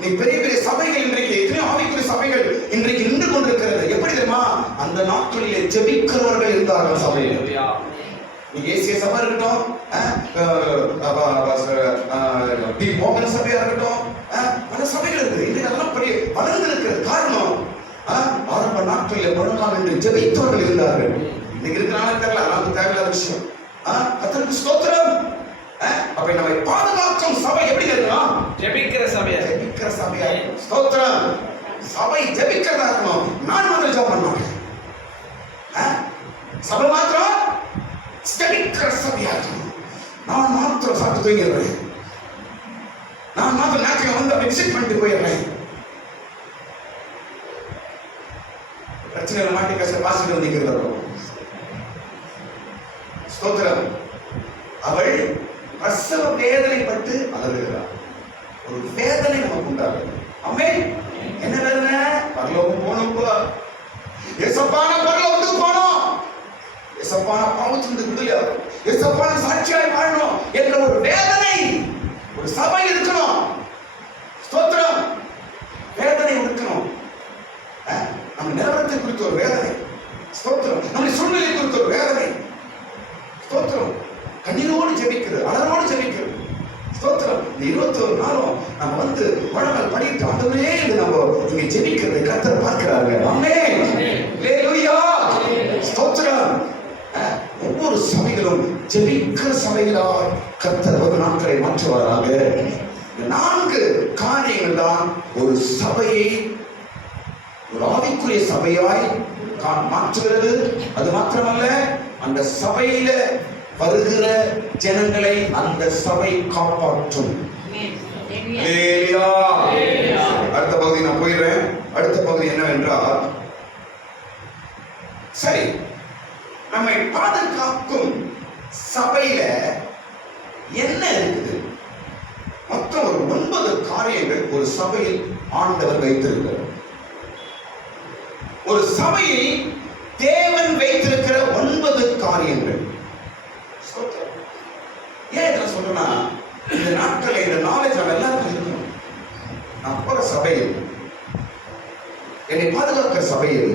நீ பெரிய பெரிய சபைகள் இன்றைக்கு எத்தனையோ ஆவிக்குரிய சபைகள் இன்றைக்கு நின்று கொண்டிருக்கிறது. எப்படி தெரியுமா? அந்த நாட்களிலே ஜெபிக்கிறவர்கள் இருந்தார்கள் சபையில். நீ ஏசிய சபை இருக்கட்டும், டி மோகன் சபையா இருக்கட்டும், பல சபைகள் இருக்கு. இன்றைக்கு அதெல்லாம் பெரிய வளர்ந்து இருக்கிறது. காரணம், ஆரம்ப நாட்களில் முழங்கால் என்று ஜெபித்தவர்கள் இருந்தார்கள். இன்னைக்கு இருக்கிறாங்க தெரியல, அதெல்லாம் தேவையில்லாத விஷயம். கர்த்தருக்கு ஸ்தோத்திரம். அப்ப நம்மை பாதுகாக்கும் சபை எப்படி இருக்கணும்? ஜெபிக்கிற சபையா, ஜெபிக்கிற சபையா. ஸ்தோத்திரம். சபை ஜெபிக்கிறதா இருக்கணும். நான் வந்து ஜெபம் பண்ணணும். சபை மாத்திரம் ஜெபிக்கிற சபையா இருக்கணும். நான் மாத்திரம் சாப்பிட்டு தூங்கிடுறேன், நான் மாத்திரம் நாட்டில் வந்து விசிட் பண்ணிட்டு போயிடுறேன். பிரச்சனை மாட்டி கஷ்ட பாசிட்டு வந்திருக்கிறாரோ. ஸ்தோத்திரம். அவள் பிரசவ வேதனைப்பட்டு அலறுகிறார். ஒரு வேதனை நமக்கு உண்டாகுது. ஆமென். என்ன வேதனை? பரலோகம் போகணும். ஏசப்பான பரலோகத்துக்கு போகணும், ஏசப்பான பாவத்திலிருந்து விடுதலை, ஏசப்பான சாட்சியாய் வாழணும் என்ற ஒரு வேதனை ஒரு சபை இருக்கணும். ஸ்தோத்திரம். வேதனை இருக்கணும். நம்ம நிலவரத்தை குறித்த ஒரு வேதனை. ஸ்தோத்திரம். நம்ம சூழ்நிலை குறித்த ஒரு வேதனை. ஸ்தோத்திரம். கண்ணீரோடு ஜெபிக்கிறது, அலரோடு ஜெபிக்கிறது. ஸ்தோத்திரம். இந்த 21 நாளும் நம்ம வந்து முழங்கால் படிட்டு ஆண்டவரே என்று நம்ம இங்க ஜெபிக்கிறதை கர்த்தர் பார்க்கிறார்கள். ஆமென். ஹல்லேலூயா. ஸ்தோத்திரம். ஒவ்வொரு சபைகளும் ஜெபிக்கிற சபைகளால் கர்த்தர் ஒரு நாட்களை மாற்றுவாராக. இந்த 4 காரியங்கள் தான் ஒரு சபையை ஒரு ஆவிக்குரிய சபையாய் மாற்றுகிறது. அது மாத்திரமல்ல, அந்த சபையில வருகிற ஜனங்களை அந்த சபை காப்பாற்றும். அடுத்த பகுதி நான் போயிடுறேன். அடுத்த பகுதி என்னவென்றால், சரி, நம்மை பாதுகாக்கும் சபையில என்ன இருக்குது? மொத்தம் ஒரு 9 காரியங்கள் ஒரு சபையில் ஆண்டவர் வைத்திருக்கிறார். ஒரு சபையில் தேவன் வைத்திருக்கிற 9 காரியங்கள். ஏன் இதை சொல்றேன்னா, இந்த நாட்களில் இந்த நாலேஜ் எல்லாருக்கும் இருக்கணும். நான் போற சபையில், என்னை பாதுகாக்கிற சபையில்,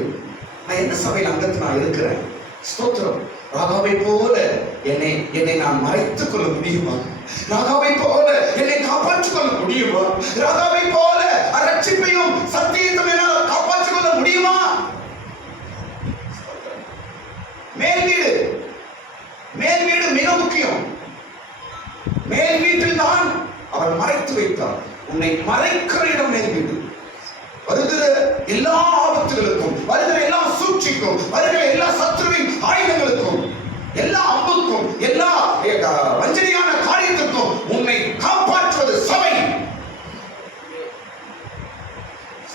நான் என்ன சபையில் அங்கத்தில் நான் இருக்கிறேன். ஸ்தோத்திரம். ராகாவை போல என்னை நான் மறைத்துக் கொள்ள முடியுமா? ராகாவை போல என்னை காப்பாற்றிக் கொள்ள முடியுமா? ராகாவை போல ரட்சிப்பையும் சத்தியத்தையும் என்னால் காப்பாற்றிக் கொள்ள முடியுமா? மேல் வீடு மிக முக்கியம். மேல் வீட்டில் தான் அவர் மறைத்து வைத்தார். உன்னை மறைக்கிற இடம் மேல் வீடு. வருகிற எல்லா ஆபத்துகளுக்கும், வருகிற எல்லா சூழ்ச்சிக்கும், வருகிற எல்லா சத்துருவின் ஆயுதங்களுக்கும், எல்லா அம்புக்கும், எல்லா வஞ்சனையான காரியத்திற்கும் உன்னை காப்பாற்றுவது சபை.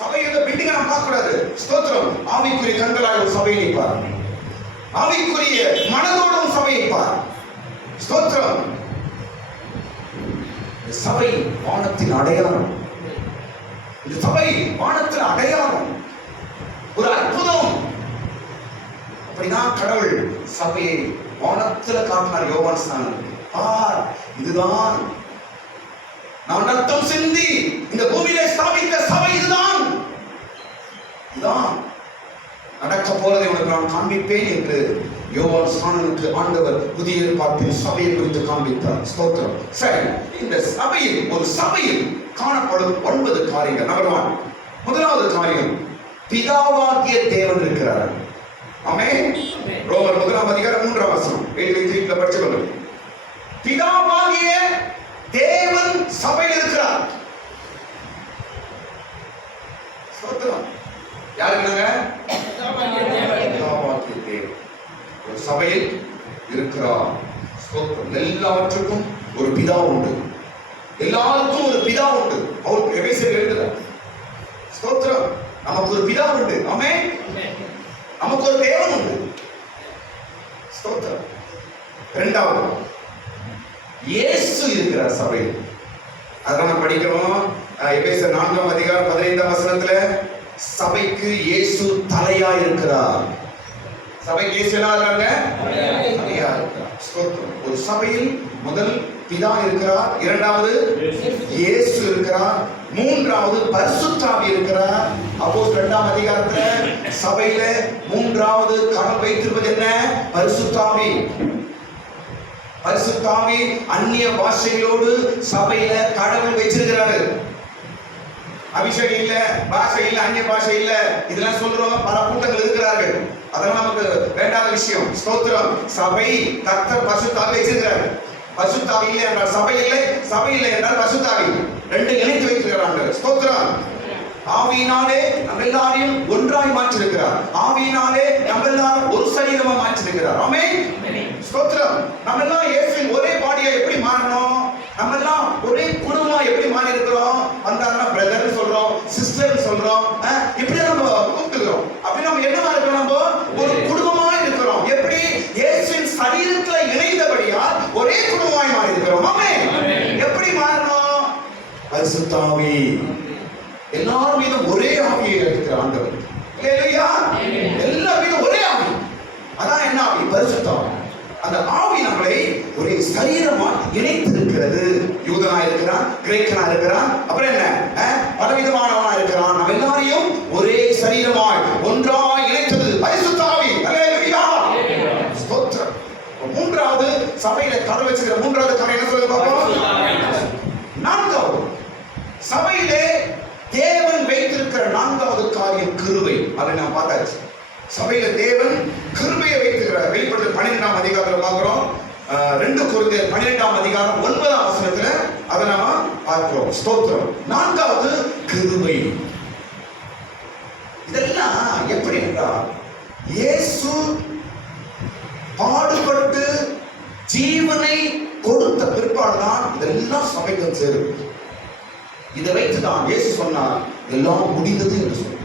சபையில் பில்டிங் நாம் பார்க்க கூடாது. ஸ்தோத்திரம். ஆவிக்குரிய கண்களால் ஒரு சபையை நிற்பார், ஆவிக்குரிய மனதோடும் சபையை பார். ஸ்தோத்திரம். சபை வானத்தின் அடையாளம். இந்த சபை வானத்தின் அடையாளம். ஒரு அற்புதம். அப்படிதான் கடவுள் சபையை வானத்துல காட்டினார். யோவான் ஸ்நானன் இதுதான் நான் ரத்தம் சிந்தி இந்த பூமியிலே ஸ்தாபித்த சபை, இதுதான் நடக்க போறதை உனக்கு நான் காண்பிப்பேன் என்று யோவான் ஸ்நானனுக்கு ஆண்டவர் புதிய ஏற்பாட்டில் சபையை குறித்து காண்பித்தார். ஸ்தோத்திரம். சரி, இந்த சபையில் ஒரு சபையில் காணப்படும் 9 காரியங்கள். நம்பர் 1, முதலாவது காரியம், பிதாவாகிய தேவன் இருக்கிறார். ஆமென். ரோமர் 1:3 எழுதி படிச்சு கொள்ளுங்கள். பிதாவாகிய தேவன் சபையில் இருக்கிறார். ஸ்தோத்திரம். யாருங்க? பிதாவாகிய தேவன் ஒரு சபையில் இருக்கிறார். ஸ்தோத்திரம். எல்லாவற்றுக்கும் ஒரு பிதா உண்டு. எல்லாருக்கும் ஒரு பிதா உண்டு. அவர் எபேசியர் எழுதுகிறார். ஸ்தோத்திரம். நமக்கு ஒரு பிதா உண்டு. ஆமென். நமக்கு ஒரு தேவன் உண்டு. ஸ்தோத்திரம். இரண்டாவது, இயேசு இருக்கிறார் சபையில். அதான் நம்ம படிக்கிறோம் எபேசியர் 4:15 சபைக்கு இயேசு தலையா இருக்கிறார். சபைக்கு இயேசு என்ன இருக்காங்க? தலையா இருக்கிறார். ஸ்தோத்திரம். ஒரு சபையில் முதல் பிதா இருக்கிறார், இரண்டாவது இயேசு இருக்கிறார், மூன்றாவது பரிசுத்த ஆவி இருக்கிறார். அப்போஸ்தலர் 2 சபையில மூன்றாவது கடவுள் வைத்திருப்பது என்ன? பரிசுத்த ஆவி. பரிசுத்த ஆவி அந்நிய பாஷைகளோடு சபையில கடவுள் வச்சிருக்கிறாரு. அபிஷேகம் இல்ல, பாஷை இல்ல, அந்நிய பாஷை இல்ல, இதெல்லாம் சொல்றோம். பல கூட்டங்கள் இருக்கிறார்கள். அதெல்லாம் நமக்கு வேண்டாத விஷயம். ஸ்தோத்திரம். சபை கர்த்தர் பரிசுத்த ஆவி வச்சிருக்கிறார். பரிசுத்த ஆவி இல்லை என்றால் சபை இல்லை, சபை இல்லை என்றால் பரிசுத்த ஆவி. ரெண்டு இணைத்து வைத்திருக்கிறார்கள். ஸ்தோத்திரம். ஆவியினாலே நம்ம எல்லாரையும் ஒன்றாய் மாற்றிருக்கிறார். ஆவியினாலே நம்ம எல்லாரும் ஒரு சரீரமா மாற்றிருக்கிறார். ஆமென். ஸ்தோத்திரம். நம்ம எல்லாம் இயேசுவின் ஒரே பாடியா எப்படி மாறணும்? நம்ம எல்லாம் ஒரே குடும்பமா எப்படி மாறி இருக்கிறோம்? வந்தாங்கன்னா பிரதர் சொல்றோம், சிஸ்டர் சொல்றோம், இப்படி நம்ம கூப்பிடுறோம். அப்படி நம்ம என்னமா இருக்கிறோம்? நம்ம ஒரு குடும்பமா இருக்கிறோம். எப்படி? இயேசுவின் சரீரத்துல இணைந்தபடியா ஒரே குடும்பமாய் மாறி இருக்கிறோம். ஆமென். எப்படி மாறணும்? பரிசுத்த ஆவி. எல்லாரும் மீதும் ஒரே ஆவியை இருக்கிற ஆண்டவர். அல்லேலூயா. எல்லாரும் மீதும் ஒரே ஆவி. அதான் என்ன ஆவி? பரிசுத்த ஆவி. அந்த ஆவி நம்மளை ஒரே சரீரமா இணைத்திருக்கிறது. யூதனா இருக்கிறான், கிரேக்கனா இருக்கிறான், அப்புறம் என்ன பலவிதமானவனா இருக்கிறான். நம்ம எல்லாரையும் ஒரே சரீரமாய் ஒன்றாய் இணைத்தது பரிசுத்த ஆவி. அல்லேலூயா. ஸ்தோத்திரம். மூன்றாவது சபையில கடவுள் வச்சிருக்கிற மூன்றாவது காரியம் என்ன சொல்லுங்க பாப்போம்? நான்காவது, சபையிலே தேவன் வைத்திருக்கிற நான்காவது காரியம் கிருபை. அதை நாம் பார்த்தாச்சு. சபையில தேவன் கிருபையை வைத்திருக்கிறார். வெளிப்படுத்தல் 12 பார்க்கிறோம். 2 கொரிந்தியர் 12 9 அதை நாம பார்க்கிறோம். ஸ்தோத்திரம். நான்காவது கிருபை. இதெல்லாம் எப்படி என்றால் இயேசு பாடுபட்டு ஜீவனை கொடுத்த பிற்பாடுதான் இதெல்லாம் சபைக்கு சேரும். இதை வைத்துதான் இயேசு சொன்னார், எல்லாம் முடிந்தது என்று சொன்னார்.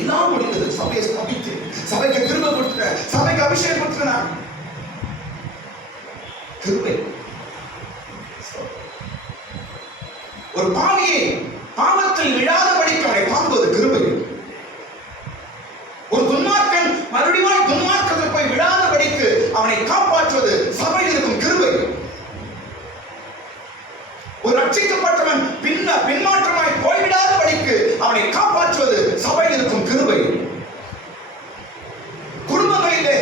எல்லாம் முடிந்தது. சபையை ஸ்தாபித்து சபைக்கு திரும்ப கொடுத்துட்டேன், சபைக்கு அபிஷேகம் கொடுத்துட்டேன். கிருபை. ஒரு பாவியை பாவத்தில் விழாதபடிக்கு அவனை காண்பது கிருபை. ஒரு துன்மார்க்கன் மறுபடியும் துன்மார்க்கத்தில் போய் விழாதபடிக்கு அவனை காப்பாற்றுவது சபையில் இருக்கும் கிருபை. ஒரு ரட்சிக்கப்பட்டவன் பின்மாற்றமாய் போய்விடாதபடிக்கு அவனை காப்பாற்றுவது சபையில் இருக்கும் கிருபை. குடும்பங்களிலே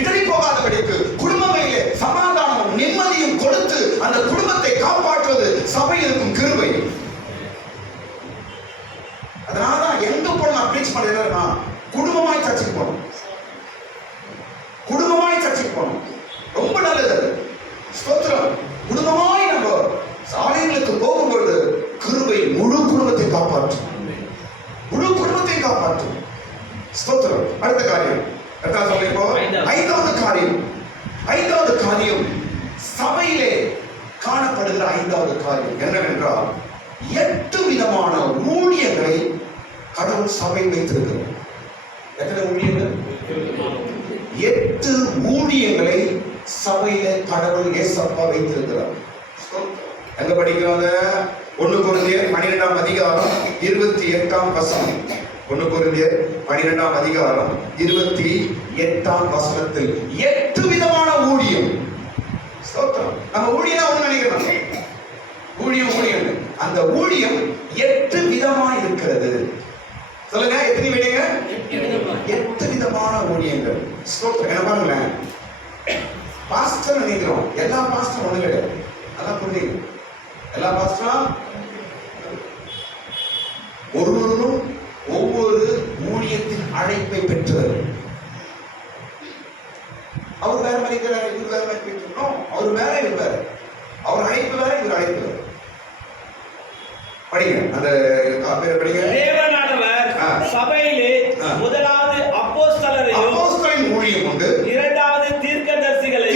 இடறி போகாதபடிக்கு, குடும்பங்களிலே சமாதானமும் நிம்மதியும் கொடுத்து அந்த குடும்பத்தை காப்பாற்றுவது சபையில் இருக்கும் கிருபை. அதனாலதான் எங்க போன நான் பிரீச் பண்றேன்னா குடும்பமாய் சர்ச்சைக்கு போகணும். குடும்பமாய் சர்ச்சைக்கு போகணும். ரொம்ப நல்லது. ஸ்தோத்திரம். குடும்பமாய் நம்ம ஆலயங்களுக்கு போகும்போது கிருபை முழு குடும்பத்தை காப்பாற்றும். முழு குடும்பத்தை காப்பாற்றும். ஸ்தோத்திரம். அடுத்த காரியம் ஐந்தாவது காரியம் சபையிலே காணப்படுகிற ஐந்தாவது காரியம் என்னவென்றால் 8 விதமான ஊழியங்களை கடவுள் சபை வைத்திருக்கிறார். எத்தனை ஊழியங்கள்? 8 ஊழியங்களை சபையில கடவுள் இயேசப்பா வைத்திருக்கிறார். எங்க படிக்கிறோம்? 1 கொரிந்தியர் 12 28 1 கொரிந்தியர் 12ஆம் அதிகாரம் 28ஆம் வசனத்தில் 8 விதமான ஊழியம். ஸ்தோத்திரம். நம்ம ஊழியம் ஒண்ணு நினைக்கிறோம், ஊழியம் அந்த ஊழியம் 8 விதமா இருக்கிறது. சொல்லுங்க, எத்தனை விடங்க? 8 விதமான ஊழியங்கள். ஸ்தோத்திரம். என்ன பாருங்களேன், பாஸ்டர் நினைக்கிறோம், எல்லா பாஸ்டரும் ஒண்ணு கிடையாது. அதான் புரியுது, எல்லா பாஸ்டரும் ஒருவரும் ஒவ்வொரு ஊழியத்தின் அழைப்பை பெற்றவர். அவர் வேற மாதிரி இருக்கிறார், இவர் வேற மாதிரி பெற்றோம். அவர் வேற, இவர் வேற. அவர் அழைப்பு வேற, இவர் அழைப்பு வேற. படிங்க, அந்த பேரை படிங்க. தேவனானவர் சபையிலே முதலாவது அப்போஸ்தலரையும் ஊழியம் உண்டு, இரண்டாவது தீர்க்கதரிசிகள்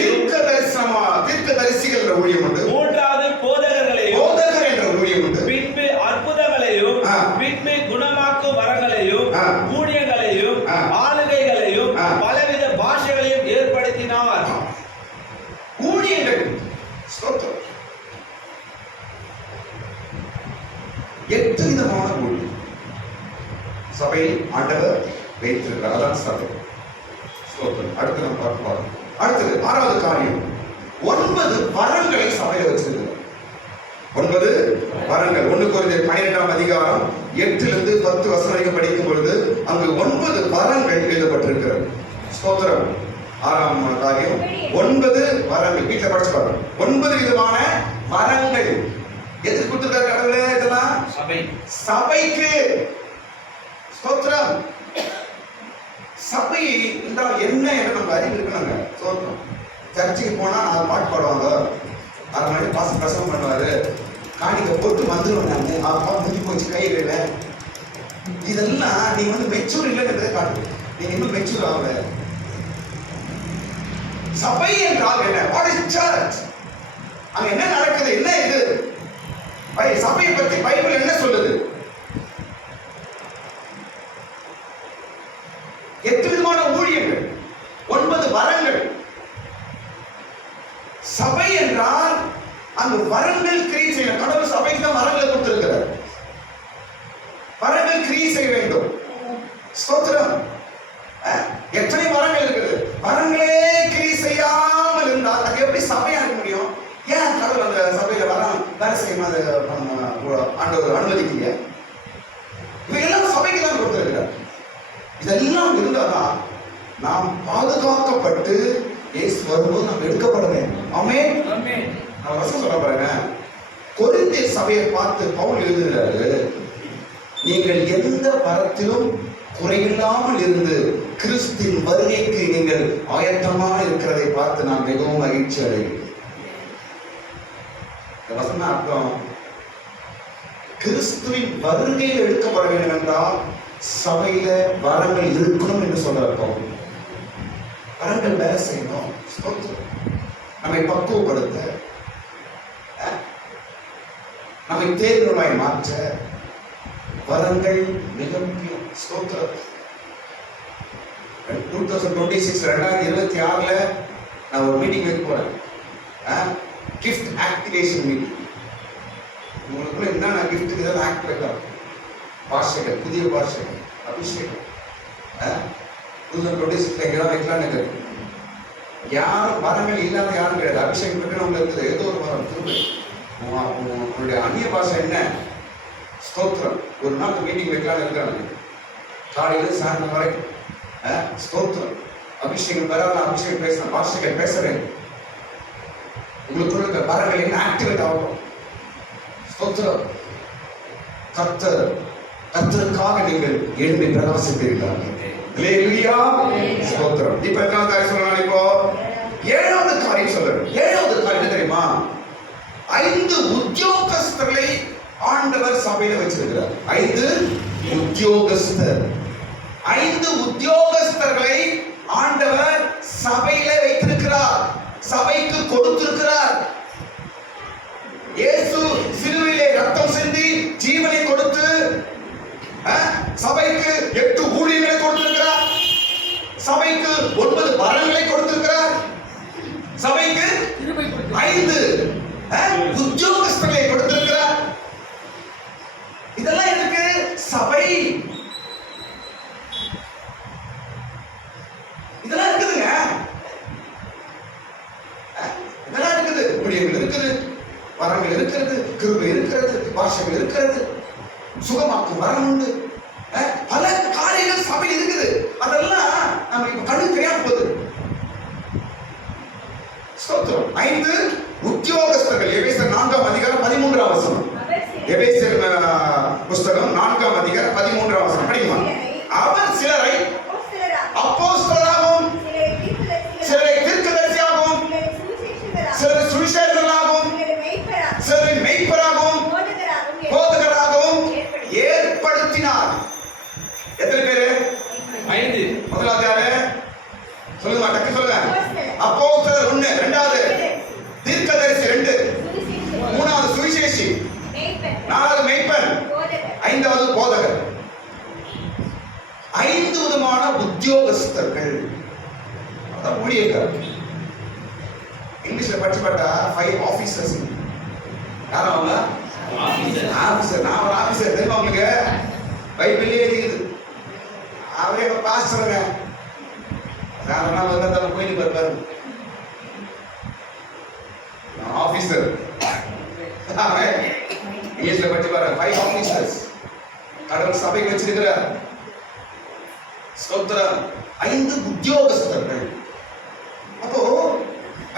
ஊழியம் உண்டு, மூன்றாவது போதகர் என்ற ஊழியம் உண்டு, பின்பு அற்புதங்களையும் பின்பு குணமாக்கும் வரங்களையும் ஊழியங்களையும் ஆளுகைகளையும் பலவித பாஷைகளையும் ஏற்படுத்தினார். ஊழியங்கள். ஸ்தோத்திரம். 8 விதமான ஊழியம் சபையில் ஆண்டவர் வைத்திருக்கிறார். அதான் சபை. அடுத்து நம்ம பார்ப்போம். அடுத்தது 6வது காரியம், 9 வரங்களை சபையில வச்சிருக்கிறார். 9 வரங்கள். 1 கொரிந்தியர் 12ஆம் அதிகாரம் 8லிருந்து 10 வசனம் வரைக்கும் படிக்கும் பொழுது அங்கு 9 வரங்கள் எழுதப்பட்டிருக்கிறது. ஸ்தோத்திரம். 6ஆம் காரியம் 9 வரங்கள். வீட்டில் படிச்சு பாருங்க. 9 விதமான வரங்கள் எதுக்கு கொடுத்திருக்காரு கடவுளே? இதெல்லாம் சபைக்கு. ஸ்தோத்திரம். சபை என்றால் என்ன என்று நம்ம அறிவு இருக்கணுங்க. ஸ்தோத்திரம். சர்ச்சுக்கு போனா 4 பாட்டு பாடுவாங்க, 6 மணி பிரசவம் பண்ணுவாரு, காணிக்க போட்டு வந்துருவேன் நானு, அப்பா முடிஞ்சு போச்சு கையில. இதெல்லாம் நீங்க மெச்சூர் இல்லைன்றதை காட்டு. நீங்க இன்னும் மெச்சூர் ஆகல. சபை என்றால் என்ன? What is church? அங்க என்ன நடக்குது? என்ன இது? சபையை பற்றி பைபிள் என்ன சொல்லுது? 8 விதமான ஊழியங்கள், 9 வரங்கள். சபை என்றால் அந்த வரங்கள் கிரியை செய்யணும். கடவுள் சபைக்கு தான் வரங்களை கொடுத்திருக்கிறார். வரங்கள் கிரியை செய்ய வேண்டும். ஸ்தோத்திரம். எத்தனை வரங்கள் இருக்குது? வரங்களே கிரியை செய்யாமல் இருந்தால் அது எப்படி சபையா இருக்க முடியும்? ஏன் கடவுள் அந்த சபையில வேலை செய்யாம ஆண்டவர் அனுமதிக்கீங்க? இவையெல்லாம் சபைக்கு தான் கொடுத்திருக்கிறார். இதெல்லாம் இருந்தாதான் நாம் பாதுகாக்கப்பட்டு இயேசு வரும்போது நாம் எடுக்கப்பட வேண்டும். ஆமென். நான் வசனம் சொல்ல பாருங்க. கொரிந்தியர் சபையை பார்த்து பவுல் எழுதுகிறாரு, நீங்கள் எந்த வரத்திலும் குறையில்லாமல் இருந்து கிறிஸ்துவின் வருகைக்கு நீங்கள் ஆயத்தமாக இருக்கிறதை பார்த்து நான் மிகவும் மகிழ்ச்சி அடைகிறேன். வசனம் அர்த்தம், கிறிஸ்துவின் வருகையில் எடுக்கப்பட வேண்டும் என்றால் சபையில வரங்கள் இருக்கணும் என்று சொல்றோம். வரங்கள் வேலை செய்யணும். நம்மை பக்குவப்படுத்த, நம்மை தேர்தலாய் மாற்ற வரங்கள் மிக முக்கியம். 2026 நான் ஒரு மீட்டிங் வைக்க போறேன். Gift activation meeting. உங்களுக்குள்ள என்னென்ன கிஃப்ட் இதெல்லாம் ஆக்டிவேட் ஆகும். பாஷைகள், புதிய பாஷைகள், அபிஷேகம். 2026 எங்கெல்லாம் வைக்கலான்னு யாரும் வரங்கள் இல்லாத யாரும் கிடையாது. அபிஷேகம் பெற்று நம்ம இருக்குது. ஏதோ ஒரு வரம் திரும்ப உங்களுடைய அந்நிய பாஷை என்ன? ஸ்தோத்திரம். ஒரு நாள் மீட்டிங் வைக்கலான்னு இருக்கிறாங்க. காலையில சாயந்தரம் வரைக்கும் ஸ்தோத்திரம். அபிஷேகம் பெறாத அபிஷேகம் பேசணும், பாஷைகள் பேசுறேன். உங்களுக்குள்ள வரங்கள் என்ன ஆக்டிவேட் ஆகும். ஸ்தோத்திரம். கர்த்தருக்காக நீங்கள் எழும்பி பிரகாசிப்பீர்கள். ஸ்தோத்திரம். இப்ப எத்தனாவது காரியம் சொல்லலாம்? இப்போ 7வது காரியம் சொல்றேன். 7வது காரியம் தெரியுமா? 5 உத்தியோகஸ்தர்களை ஆண்டவர் சபையில வச்சிருக்கிறார். 5 உத்தியோகஸ்தர். 5 உத்தியோகஸ்தர்களை ஆண்டவர் சபையில வைத்திருக்கிறார், சபைக்கு கொடுத்திருக்கிறார். இயேசு சிலுவையிலே ரத்தம் சிந்தி ஜீவனை கொடுத்து சபைக்கு 8 ஊழியர்களை கொடுத்திருக்கிறார். சபைக்கு 9 வரங்களை கொடுத்திருக்கிறார். சபைக்கு 5 உத்தியோகஸ்தர்களை கொடுத்திருக்கிறார். இதெல்லாம் எதுக்கு? சபை உண்டு. பல காரியங்கள் சபை இருக்குது. அதெல்லாம் நம்ம இப்ப கண்ணு தெரியாம போகுது. ஸ்தோத்திரம். 5 உத்தியோகஸ்தர்கள். எபேசியர் 4ஆம் அதிகாரம் 13ஆம் வசனம். எபேசியர் புஸ்தகம் 4ஆம் அதிகாரம் 13ஆம் வசனம் படிக்குமா? அவர் சிலரை அப்போஸ்தலராகவும், சிலரை தீர்க்கதரிசியாகவும், சிலரை சுவிசேஷகராகவும், சிலரை மெய்ப்பராகவும், போதகராகவும் ஏற்படுத்தினார். எத்தனை பேரு? 5. முதலாவது யாரு சொல்லுங்க, டக்கு சொல்லுங்க. அப்போஸ்தலர் 1, இரண்டாவது தீர்க்கதரிசி 2, மூணாவது சுவிசேஷி, நாலாவது மெய்ப்பன், ஐந்தாவது போதகர். 5 விதமான உத்தியோகஸ்தர்கள், அதான் ஊழியர்கள். இங்கிலீஷ்ல படிச்சு பார்த்தா 5 ஆபீசர்ஸ். யாரும் அவங்க ஆபீசர். நான் ஒரு ஆபீசர் தெரியுமா உங்களுக்கு? பைபிள்லயே இருக்குது. அவரே பாஸ்டருங்க. வேற நாள் வந்தா போயிட்டு பார்ப்பாரு. ஆபீசர் இங்கிலீஷ்ல படிச்சு பாருங்க. 5 ஆபீசர்ஸ் கடவுள் சபைக்கு வச்சிருக்கிறார். ஸ்தோத்திரம். 5 உத்தியோகஸ்தர்கள். அப்போ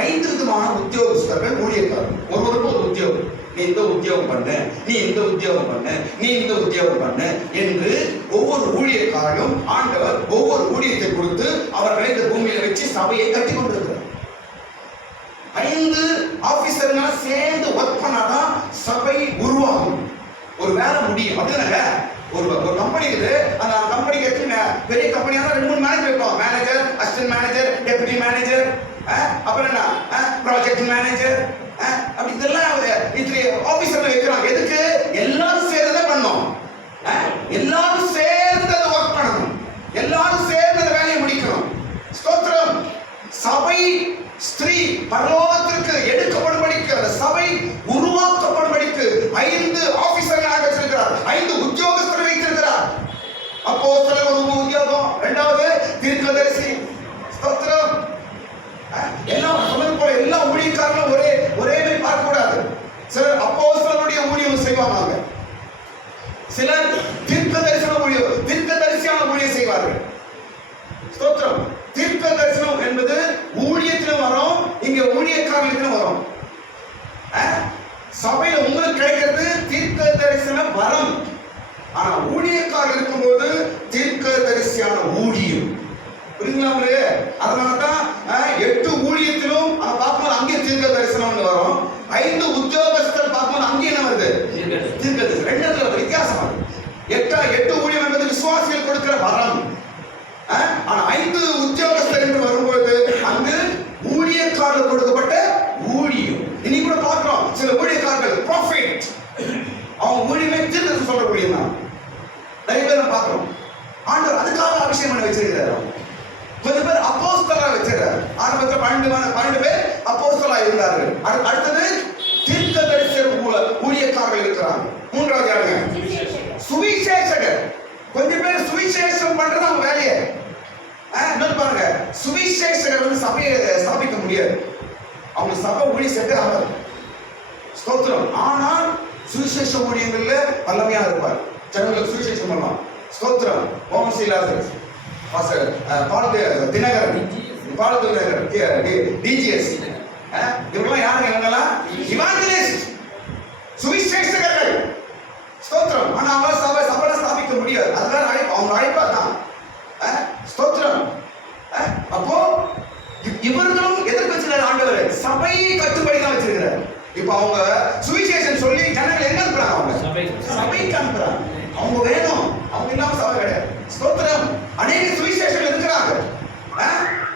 5 விதமான உத்தியோகஸ்தர்கள், ஊழியக்காரர். ஒருவருக்கு ஒரு உத்தியோகம். நீ இந்த உத்தியோகம் பண்ண, நீ இந்த உத்தியோகம் பண்ண, நீ இந்த உத்தியோகம் பண்ண என்று ஒவ்வொரு ஊழியக்காரரும் ஆண்டவர் ஒவ்வொரு ஊழியத்தை கொடுத்து அவர்களை இந்த பூமியில வச்சு சபையை கட்டி கொண்டிருக்கிறார். 5 ஆபீசர்னா சேர்ந்து ஒர்க் பண்ணாதான் சபை உருவாகும். ஒரு வேலை முடியும். அப்படிதானே? ஒரு கம்பெனி இருக்குது. அந்த கம்பெனிக்கு எத்தனை பெரிய கம்பெனியா 2-3 மேனேஜர் இருப்பாங்க. Manager, assistant manager, deputy manager, அப்புறம் என்ன ப்ராஜெக்ட் மேனேஜர், அப்படி இதெல்லாம் இத்தனை ஆபீசர்ல வைக்கிறாங்க. எதுக்கு? எல்லாரும் சேர்ந்து பண்ணணும். எல்லாரும் சேர்ந்து ஒர்க் பண்ணணும். எல்லாரும் சேர்ந்து வேலையை முடிக்கணும். ஸ்தோத்திரம். சபை ஸ்திரீ பரலோகத்திற்கு எடுக்கப்படும்படிக்கு, அந்த சபை உருவாக்கப்படும்படிக்கு 5 ஆபீசர்களாக வச்சிருக்கிறார். 5 உத்தியோகஸ்தர்கள் வைத்திருக்கிறார். அப்போஸ்தலர் ஒரு உத்தியோகம், இரண்டாவது தீர்க்கதரிசி. ஸ்தோத்திரம். எல்லாம் சொன்னது போல எல்லா ஊழியக்காரங்களும் ஒரே மாதிரி பார்க்க கூடாது. சிலர் அப்போஸ்தலருடைய ஊழியம் செய்வாங்க, சிலர் தீர்க்கதரிசியான ஊழியம் செய்வார்கள். ஸ்தோத்திரம். தீர்க்க தரிசனம் என்பது ஊழியத்திலும் வரும், இங்க ஊழியக்காரர்களுக்கும் வரும். சபையில உங்களுக்கு கிடைக்கிறது தீர்க்க தரிசன வரம். ஆனா ஊழியக்காரர் இருக்கும்போது தீர்க்க தரிசியான ஊழியம். புரியுதுங்களா? அதனாலதான் 8 ஊழியத்திலும் பார்க்கும்போது அங்கே தீர்க்க தரிசனம் வரும். 5 உத்தியோகஸ்தர் பார்க்கும்போது அங்கே என்ன வருது? தீர்க்க தரிசனம். 2 இடத்துல வருது, வித்தியாசம் வருது. 8 ஊழியம் என்பது விசுவாசிகள் கொடுக்கிற வரம். ஆனா 5 உத்தியோகஸ்தர் என்று வரும்போது அங்கு ஊழியக்காரர் கொடுக்கப்பட்ட ஊழியம். இன்னைக்கு கூட பார்க்கிறோம் சில ஊழியக்காரர்கள் ப்ராஃபிட், அவங்க ஊழியமே தீர்க்கதரிசனம் சொல்ற ஊழியம் தான். நிறைய பேர் நம்ம பார்க்கிறோம். ஆண்டவர் அதுக்காக அபிஷேகம் பண்ணி வச்சிருக்கிறார். கொஞ்சம் பேர் அப்போஸ்தலரா வச்சிருக்காரு. ஆரம்பத்தில் 12 பேர் அப்போஸ்தலரா இருந்தார்கள். அடுத்தது தீர்க்கதரிசர் ஊழியக்காரர்கள் இருக்கிறாங்க. மூன்றாவது யாருங்க? சுவிசேஷகர். கொஞ்சம் பேர் சுவிசேஷம் பண்றது அவங்க வேலையை. பாருங்க, சுவிசேஷகர் சபையை ஸ்தாபிக்க முடியாது. அவங்க சபை ஊழிய செட்டு ஆகாது. ஸ்தோத்திரம். ஆனால் சுவிசேஷ ஊழியங்கள்ல வல்லமையா இருப்பார். ஜனங்களுக்கு சுவிசேஷம் பண்ணலாம். ஸ்தோத்திரம். ஓமசீலாசர், தினகரன், டிஜிஎஸ், இவங்கெல்லாம் யாருங்க? இவங்கெல்லாம் இவாஞ்சலிஸ்ட், சுவிசேஷகர்கள். ஸ்தோத்திரம். ஆனா அவங்க சபை ஸ்தாபிக்க முடியாது. அதுதான் அவங்க அழைப்பா தான். ஸ்தோத்திரம். அப்போ இவர்களும் எதற்கு வச்சிருக்காரு ஆண்டவர்? சபையை கட்டுப்படி தான் வச்சிருக்கிறார். இப்ப அவங்க சுவிசேஷம் சொல்லி ஜனங்கள் எங்க அனுப்புறாங்க? அவங்க சபைக்கு அனுப்புறாங்க. அவங்க வேணும், அவங்க இல்லாம சபை கிடையாது. ஸ்தோத்திரம். அநேக சுவிசேஷம் இருக்கிறாங்க.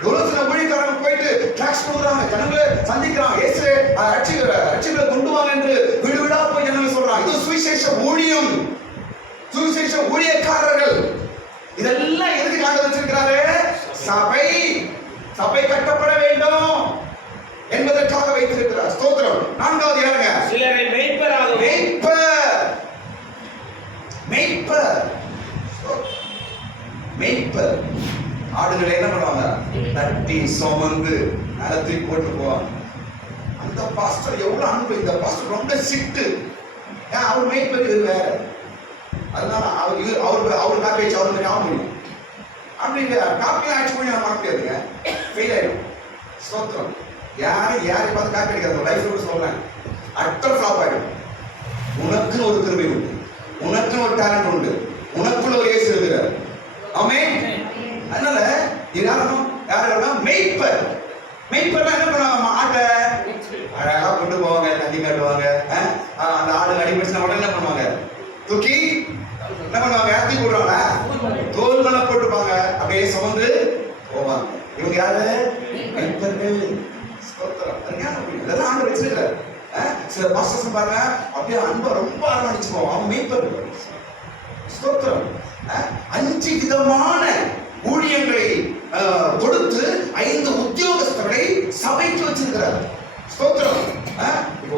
எவ்வளவு சில ஊழியக்காரங்க போயிட்டு டாக்ஸ் கொடுக்குறாங்க, ஜனங்களை சந்திக்கிறாங்க, இயேசு ரட்சிகளை கொண்டு வாங்க என்று வீடு வீடா போய் ஜனங்கள் சொல்றாங்க. இது சுவிசேஷ ஊழியம், சுவிசேஷ ஊழியக்காரர்கள். இதெல்லாம் எதுக்கு ஆண்டு வச்சிருக்கிறாரு? சபை கட்டப்பட வேண்டும் என்பதற்காக வைத்திருக்கிறார். ஸ்தோத்திரம். 4வது யாருங்க? சிலரை மெய்ப்பராக. மெய்ப்பர். ஆடுகளை என்ன பண்ணுவாங்க? தட்டி சுமந்து நிலத்தை போட்டு போவாங்க. அந்த பாஸ்டர் எவ்வளவு அன்பு! இந்த பாஸ்டர் ரொம்ப சிட்டு. அவர் மெய்ப்பர் வேற. அதனால அவர் காப்பி வச்சு அவர் மாதிரி ஆக முடியும். அப்படி காப்பியை ஆட்சி பண்ணி நான் மாற்ற முடியாதுங்க, ஃபெயில் ஆயிடும். ஸ்தோத்திரம். யாரை பார்த்து காப்பி அடிக்காது லைஃப் கூட சொல்றேன், அட்டர் ஃபிளாப் ஆயிடும். உனக்குன்னு ஒரு கிருபை உண்டு, உனக்குன்னு ஒரு டேலண்ட் உண்டு, உனக்குள்ள ஒரு இயேசு இருக்கிறார். ஆமென். அதனால யாரும் மெய்ப்பர். மெய்ப்பர்லாம் என்ன பண்ணுவாங்க? ஆட்டை அழகா கொண்டு போவாங்க, தண்ணி காட்டுவாங்க. அந்த ஆடு அடிபடிச்சுனா உடனே என்ன பண்ணுவாங்க? தூக்கி என்ன பண்ணுவாங்க? தூக்கி போடுவாங்க, தோல் மேல போட்டுப்பாங்க, அப்படியே சுமந்து போவாங்க. இவங்க யாரு? மெய்ப்பர்கள். இதெல்லாம் ஆண்டு வச்சிருக்கிறார். சில பாஸ்டர்ஸ் பாருங்க, அப்படியே அன்பை ரொம்ப அரவணைச்சு போவோம். அவன் மெய்ப்பர்கள். ஸ்தோத்திரம். 5 விதமான ஊழியங்களை கொடுத்து 5 உத்தியோகஸ்தர்களை சபைக்கு வச்சிருக்கிறார். ஸ்தோத்திரம்.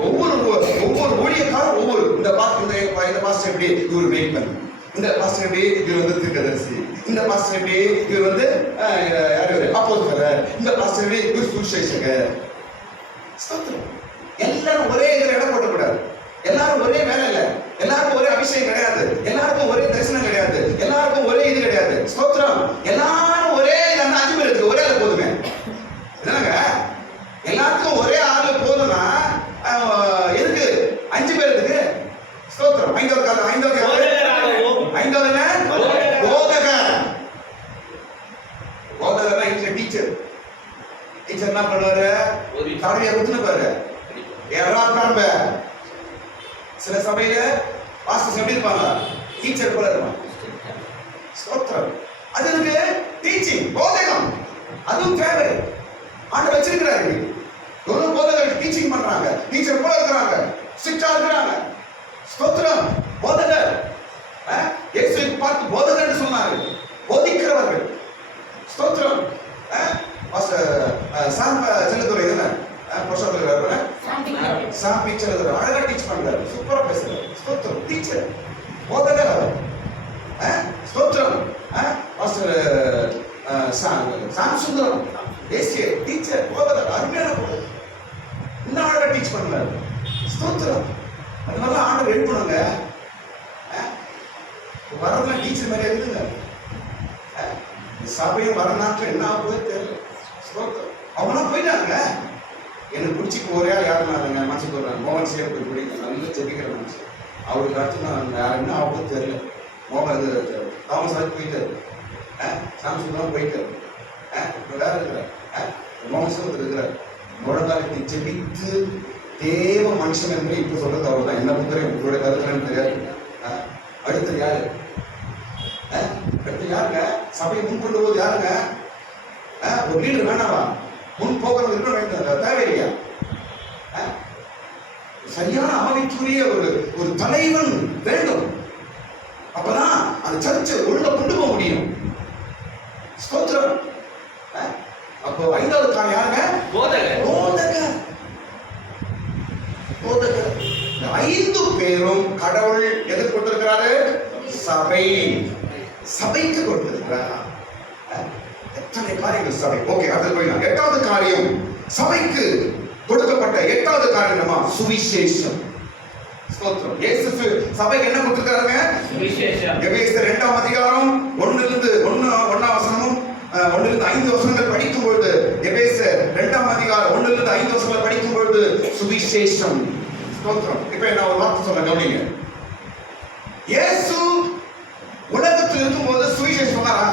ஒவ்வொரு ஊழியக்காரரும் ஒவ்வொரு இந்த பாஸ்டர் எப்படி இவர் மெய்ப்பன், இந்த பாஸ்டர் எப்படி இவர் வந்து தீர்க்கதரிசி, இந்த பாஸ்டர் எப்படி இவர் வந்து அப்போஸ்தலர், இந்த பாஸ்டர் எப்படி இவர் சுவிசேஷகர். ஸ்தோத்திரம். எல்லாரும் ஒரே இதுல இடம் போடக்கூடாது. எல்லாரும் ஒரே வேலை இல்ல, எல்லாருக்கும் ஒரே அபிஷேகம் கிடையாது, எல்லாருக்கும் ஒரே தரிசனம் கிடையாது, எல்லாருக்கும் ஒரே இது கிடையாது. ஸ்தோத்திரம். எல்லாரும் ஒரே 5 பேர் இருக்கு, ஒரே ஆள் போதுமே. என்னங்க எல்லாத்துக்கும் ஒரே ஆள் போதும்னா எதுக்கு 5 பேர் இருக்கு? ஸ்தோத்திரம். ஐந்தாவது போதகர்னா டீச்சர். டீச்சர் என்ன பண்ணுவாரு? தலைமையை குத்துன பாரு எல்லாரும். சில சபையில பாஸ்டர்ஸ் எப்படி இருப்பாங்க? டீச்சர் போல இருப்பாங்க. ஸ்தோத்திரம். அது இருக்கு டீச்சிங், போதகம். அதுவும் தேவை. ஆண்டு வச்சிருக்கிறாரு. ஒரு போதகர் டீச்சிங் பண்றாங்க, டீச்சர் போல இருக்கிறாங்க, ஸ்ட்ரிக்ட்டா இருக்கிறாங்க. ஸ்தோத்திரம். போதகர். இயேசுவை பார்த்து போதகர்னு சொன்னாரு, போதிக்கிறவர்கள். ஸ்தோத்திரம். சாம் செல்லதுரை என்ன போஷாக்குறாரு, சாம் டீச்சர் அழகா டீச் பண்றாரு, சூப்பரா பேசுறாரு. ஸ்தோத்திரம். டீச்சர், போதகர் அவர். ஸ்தோத்திரம். சாம் சுந்தரம் தேசிய டீச்சர், போதகர், அருமையான போதகர். இன்னும் அழகா டீச் பண்றாரு. ஸ்தோத்திரம். அது மாதிரி ஆண்டவர் எழுப்பணுங்க. வரலாம் டீச்சர் மாதிரி இருக்குங்க. சபையும் வர நாட்டில் என்ன ஆகுது தெரியல. ஸ்தோத்திரம். அவங்களாம் போயிட்டாங்க. எனக்கு பிடிச்சிக்கு ஒரே யாருனாருங்க மனசுக்கு வர்றாங்க. மோகன் சேர் போய் பிடிக்கும், நல்ல செபிக்கிற மனசு. அவருக்கு அடுத்து நான் யார் என்ன ஆகுது தெரியல. மோகன் இது தாமஸ் ஆகி போயிட்டாரு, சாம்சங் போயிட்டாரு. வேற இருக்கிறார் மோகன் சேர் இருக்கிறார். முழங்காலத்தை செபித்து தேவ மனுஷன் என்று இப்ப சொல்றது அவர் தான். என்ன புத்தகம் உங்களுடைய கருத்துன்னு தெரியாது. அடுத்தது யாரு? அடுத்து யாருங்க? சபையை முன் கொண்டு போது யாருங்க? ஒரு லீடர் வேணாவா? முன் போகிறது தேவையில்லையா? சரியான ஆவிக்குரிய ஒரு தலைவன் வேண்டும். அப்பதான் அந்த சர்ச்சை ஒழுங்கா கொண்டு போக முடியும். ஸ்தோத்திரம். அப்போ 5வது காரணம் யாருங்க? போதகர். போதகர். 5 பேரும் கடவுள் எதுக்கு கொடுத்திருக்கிறாரு? சபைக்கு கொடுத்திருக்கிறார். எத்தனை காரியங்கள் சபை. ஓகே, அடுத்து போயிடலாம். 8வது காரியம் சபைக்கு கொடுக்கப்பட்ட 8வது காரியமா சுவிசேஷம். ஸ்தோத்திரம். இயேசு சபைக்கு என்ன கொடுத்திருக்காருங்க? சுவிசேஷம். எபேசியர் 2ஆம் அதிகாரம் 1லிருந்து 1ஆம் வசனமும் 1லிருந்து 5 வசனங்கள் படிக்கும் பொழுது, எபேசியர் 2ஆம் அதிகாரம் 1லிருந்து 5 வசனங்கள் படிக்கும் பொழுது சுவிசேஷம். ஸ்தோத்திரம். இப்ப என்ன ஒரு வார்த்தை சொல்ல கவனிங்க. இயேசு உலகத்தில் இருக்கும்போது சுவிசேஷம் சொன்னாரா?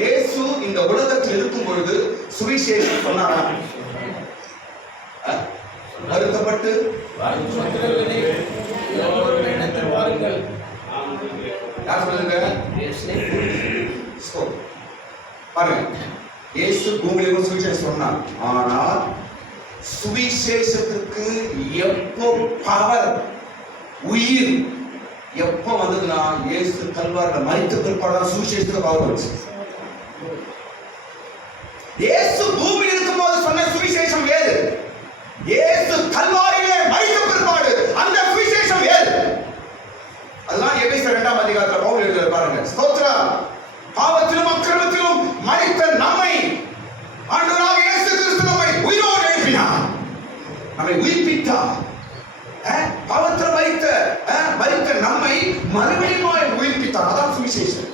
இயேசு இந்த உலகத்தில் இருக்கும் பொழுது சுவிசேஷம் சொன்னாரா? வருத்தப்பட்டு யார் சொல்லுங்க? பாருங்க, இயேசு பூமியிலும் சுவிசேஷம் சொன்னார். ஆனால் சுவிசேஷத்துக்கு எப்போ பவர், உயிர் எப்போ வந்ததுன்னா இயேசு கல்வாரில மரித்த பிற்பாடு சுவிசேஷத்துக்கு பவர் வந்துச்சு. இயேசு பூமியில் இருக்கும்போது சொன்ன சுவிசேஷம் வேறு, இயேசு கல்வாரியிலே மரித்த பிற்பாடு அந்த சுவிசேஷம் வேறு. அதெல்லாம் எபேசியர் 2ஆம் அதிகாரத்துல பவுல் எழுதுறார் பாருங்க. ஸ்தோத்திரம். பாவத்திலும் அக்கிரமத்திலும் மரித்த நம்மை ஆண்டவராக இயேசு கிறிஸ்து நம்மை உயிரோடு எழுப்பினார், நம்மை உயிர்ப்பித்தார். பாவத்தில் மரித்த நம்மை உயிர்ப்பித்தார். அதான் சுவிசேஷம்.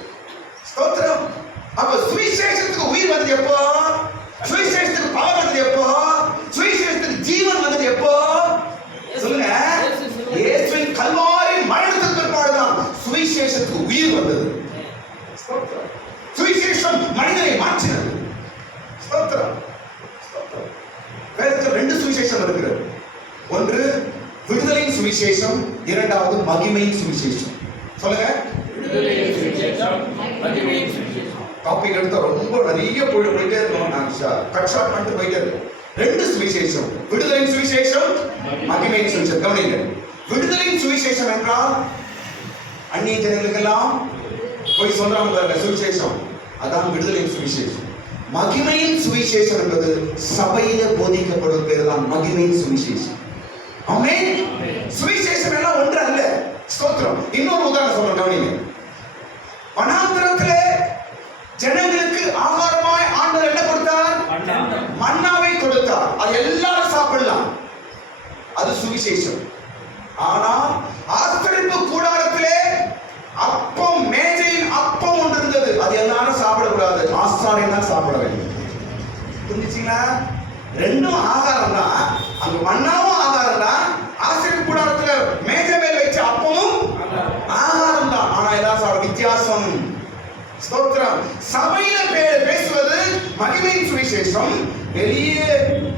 ஸ்தோத்திரம். அப்ப சுவிசேஷத்துக்கு உயிர் வந்தது எப்போ? சுவிசேஷத்துக்கு பவர் வந்தது எப்போ? சுவிசேஷத்துக்கு ஜீவன் வந்தது எப்போ? சொல்லுங்க. இயேசுவின் கல்வாரி மரணத்துக்கு பிற்பாடுதான் சுவிசேஷத்துக்கு உயிர் வந்தது. ஸ்தோத்திரம். சுவிசேஷம் மனிதனை மாற்றினது. ஸ்தோத்திரம். ஸ்தோத்திரம். வேதத்தில் 2 சுவிசேஷம் இருக்கிறது. ஒன்று விடுதலையின் சுவிசேஷம், இரண்டாவது மகிமையின் சுவிசேஷம். சொல்லுங்க. டாபிக் எடுத்தா ரொம்ப நிறைய போயிட்டே இருக்கோம். நான் கட் ஷார்ட் பண்ணிட்டு போயிட்டே இருக்கோம். 2 சுவிசேஷம், விடுதலையின் சுவிசேஷம், மகிமையின் சுவிசேஷம். கவனிங்க. விடுதலையின் சுவிசேஷம் என்றால் அந்நிய ஜனங்களுக்கெல்லாம் போய் சொல்றாங்க பாருங்க சுவிசேஷம், அதான் விடுதலையின் சுவிசேஷம். மகிமையின் சுவிசேஷம் என்பது சபையில போதிக்கப்படும் பேர் தான் மகிமையின் சுவிசேஷம். ஆமென். சுவிசேஷம் எல்லாம் ஒன்று அல்ல. ஸ்தோத்திரம். இன்னொரு உதாரணம் சொல்றேன், கவனிங்க. வனாந்திரத்திலே ஜனங்களுக்கு ஆகாரமாய் ஆண்டவர் என்ன கொடுத்தார்? மன்னாவை கொடுத்தார். அது எல்லாரும் சாப்பிடலாம், அது சுவிசேஷம். ஆனா ஆசரிப்பு கூடாரத்திலே அப்பம், மேஜையில் அப்பம் ஒன்று இருந்தது, அது எல்லாரும் சாப்பிடக்கூடாது, ஆசாரியன் தான் சாப்பிட வேண்டும். புரிஞ்சுச்சீங்களா? 2ம் ஆகாரம் தான். அங்க மன்னாவும் ஆகாரம் தான், ஆசரிப்பு கூடாரத்துல மேஜை மேல் வச்ச அப்பமும் ஆகாரம் தான். ஆனா எல்லாரும் சாப்பிட வித்தியாசம். ஸ்தோத்திரம். சபையில பேசுவது மகிமையின் சுவிசேஷம், வெளியே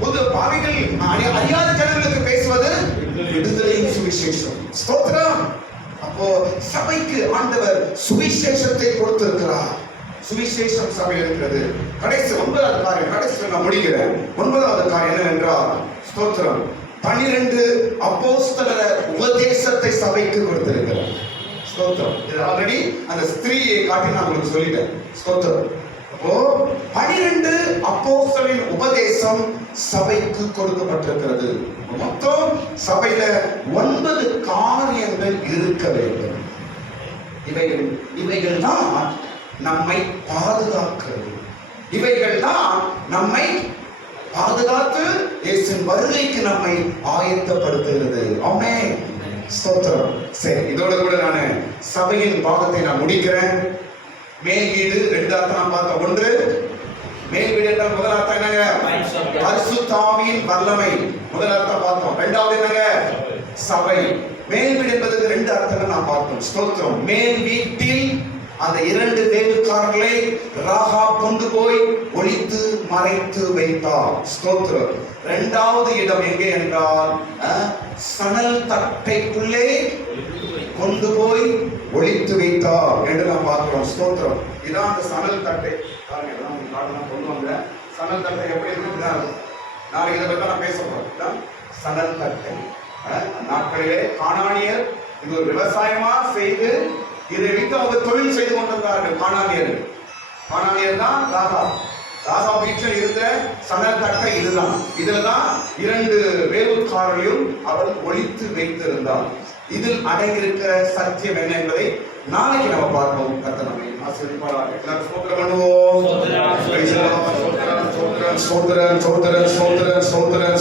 புது பாவிகள் அறியாத ஜனங்களுக்கு பேசுவது விடுதலையின் சுவிசேஷம். ஸ்தோத்திரம். அப்போ சபைக்கு ஆண்டவர் சுவிசேஷத்தை கொடுத்திருக்கிறார். சுவிசேஷம் சபையில் இருக்கிறது. கடைசி 9வது காரியம், கடைசி நான் முடிக்கிறேன். 9வது காரியம் என்னவென்றால், ஸ்தோத்திரம், 12 அப்போஸ்தலர உபதேசத்தை சபைக்கு கொடுத்திருக்கிறார். ஸ்தோத்திரம். இது ஆல்ரெடி அந்த ஸ்திரீயை காட்டி நான் உங்களுக்கு சொல்லிட்டேன். ஸ்தோத்திரம். அப்போ 12 அப்போஸ்தலரின் உபதேசம் சபைக்கு கொடுக்கப்பட்டிருக்கிறது. மொத்தம் சபையில 9 காரியங்கள் இருக்க வேண்டும். இவைகள் தான் நம்மை பாதுகாக்கிறது. இவைகள் தான் நம்மை பாதுகாத்து இயேசுவின் வருகைக்கு நம்மை ஆயத்தப்படுத்துகிறது. ஆமென். ஸ்தோத்திரம். சரி, இதோட கூட நான் சபையின் பாகத்தை நான் முடிக்கிறேன். மேல் வீடு 2 அர்த்தம் நான் பார்த்தோம். ஒன்று மேல் வீடு என்றால் முதல் அர்த்தம் என்னங்க? பரிசுத்த ஆவியின் வல்லமை. முதல் அர்த்தம் பார்த்தோம். இரண்டாவது என்னங்க? சபை. மேல் வீடு என்பதற்கு 2 அர்த்தங்கள் நான் பார்த்தோம். ஸ்தோத்திரம். மேல் வீட்டில் அந்த 2 வேவுக்காரர்களை ராகாப் கொண்டு போய் ஒளித்து மறைத்து வைத்தார். ஸ்தோத்திரம். 2வது இடம் எங்கே என்றால் சணல் தட்டைக்குள்ளே கொண்டு போய் ஒளித்து வைத்தார் என்று நாம் பார்க்கிறோம். ஸ்தோத்திரம். இதான் அந்த சணல் தட்டை. கொண்டு வந்த சணல் தட்டை எப்படி இருக்குன்னா, நாளைக்கு இதை பற்றி நான் பேச போறேன். சணல் தட்டை நாட்களிலே கானானியர் இது ஒரு விவசாயமா செய்து இதை வைத்து அவங்க தொழில் செய்து கொண்டிருந்தார்கள். கானானியர் தான் ராஜா வீட்டில் இருந்த சணல் தட்டை இதுதான். இதுலதான் 2 வேவுக்காரர்களையும் அவர் ஒளித்து வைத்திருந்தார். இதில் அடங்கியிருக்கிற சத்தியம் என்ன என்பதை நாளைக்கு நம்ம பார்ப்போம். கர்த்தர் நம்மை ஆசீர்வதிப்பாராக. எல்லாரும் ஸ்தோத்திரம் பண்ணுவோம். ஸ்தோத்திரம், ஸ்தோத்திரம், ஸ்தோத்திரம், ஸ்தோத்திரம், ஸ்தோத்திரம், ஸ்தோத்திரம், ஸ்தோத்திரம்.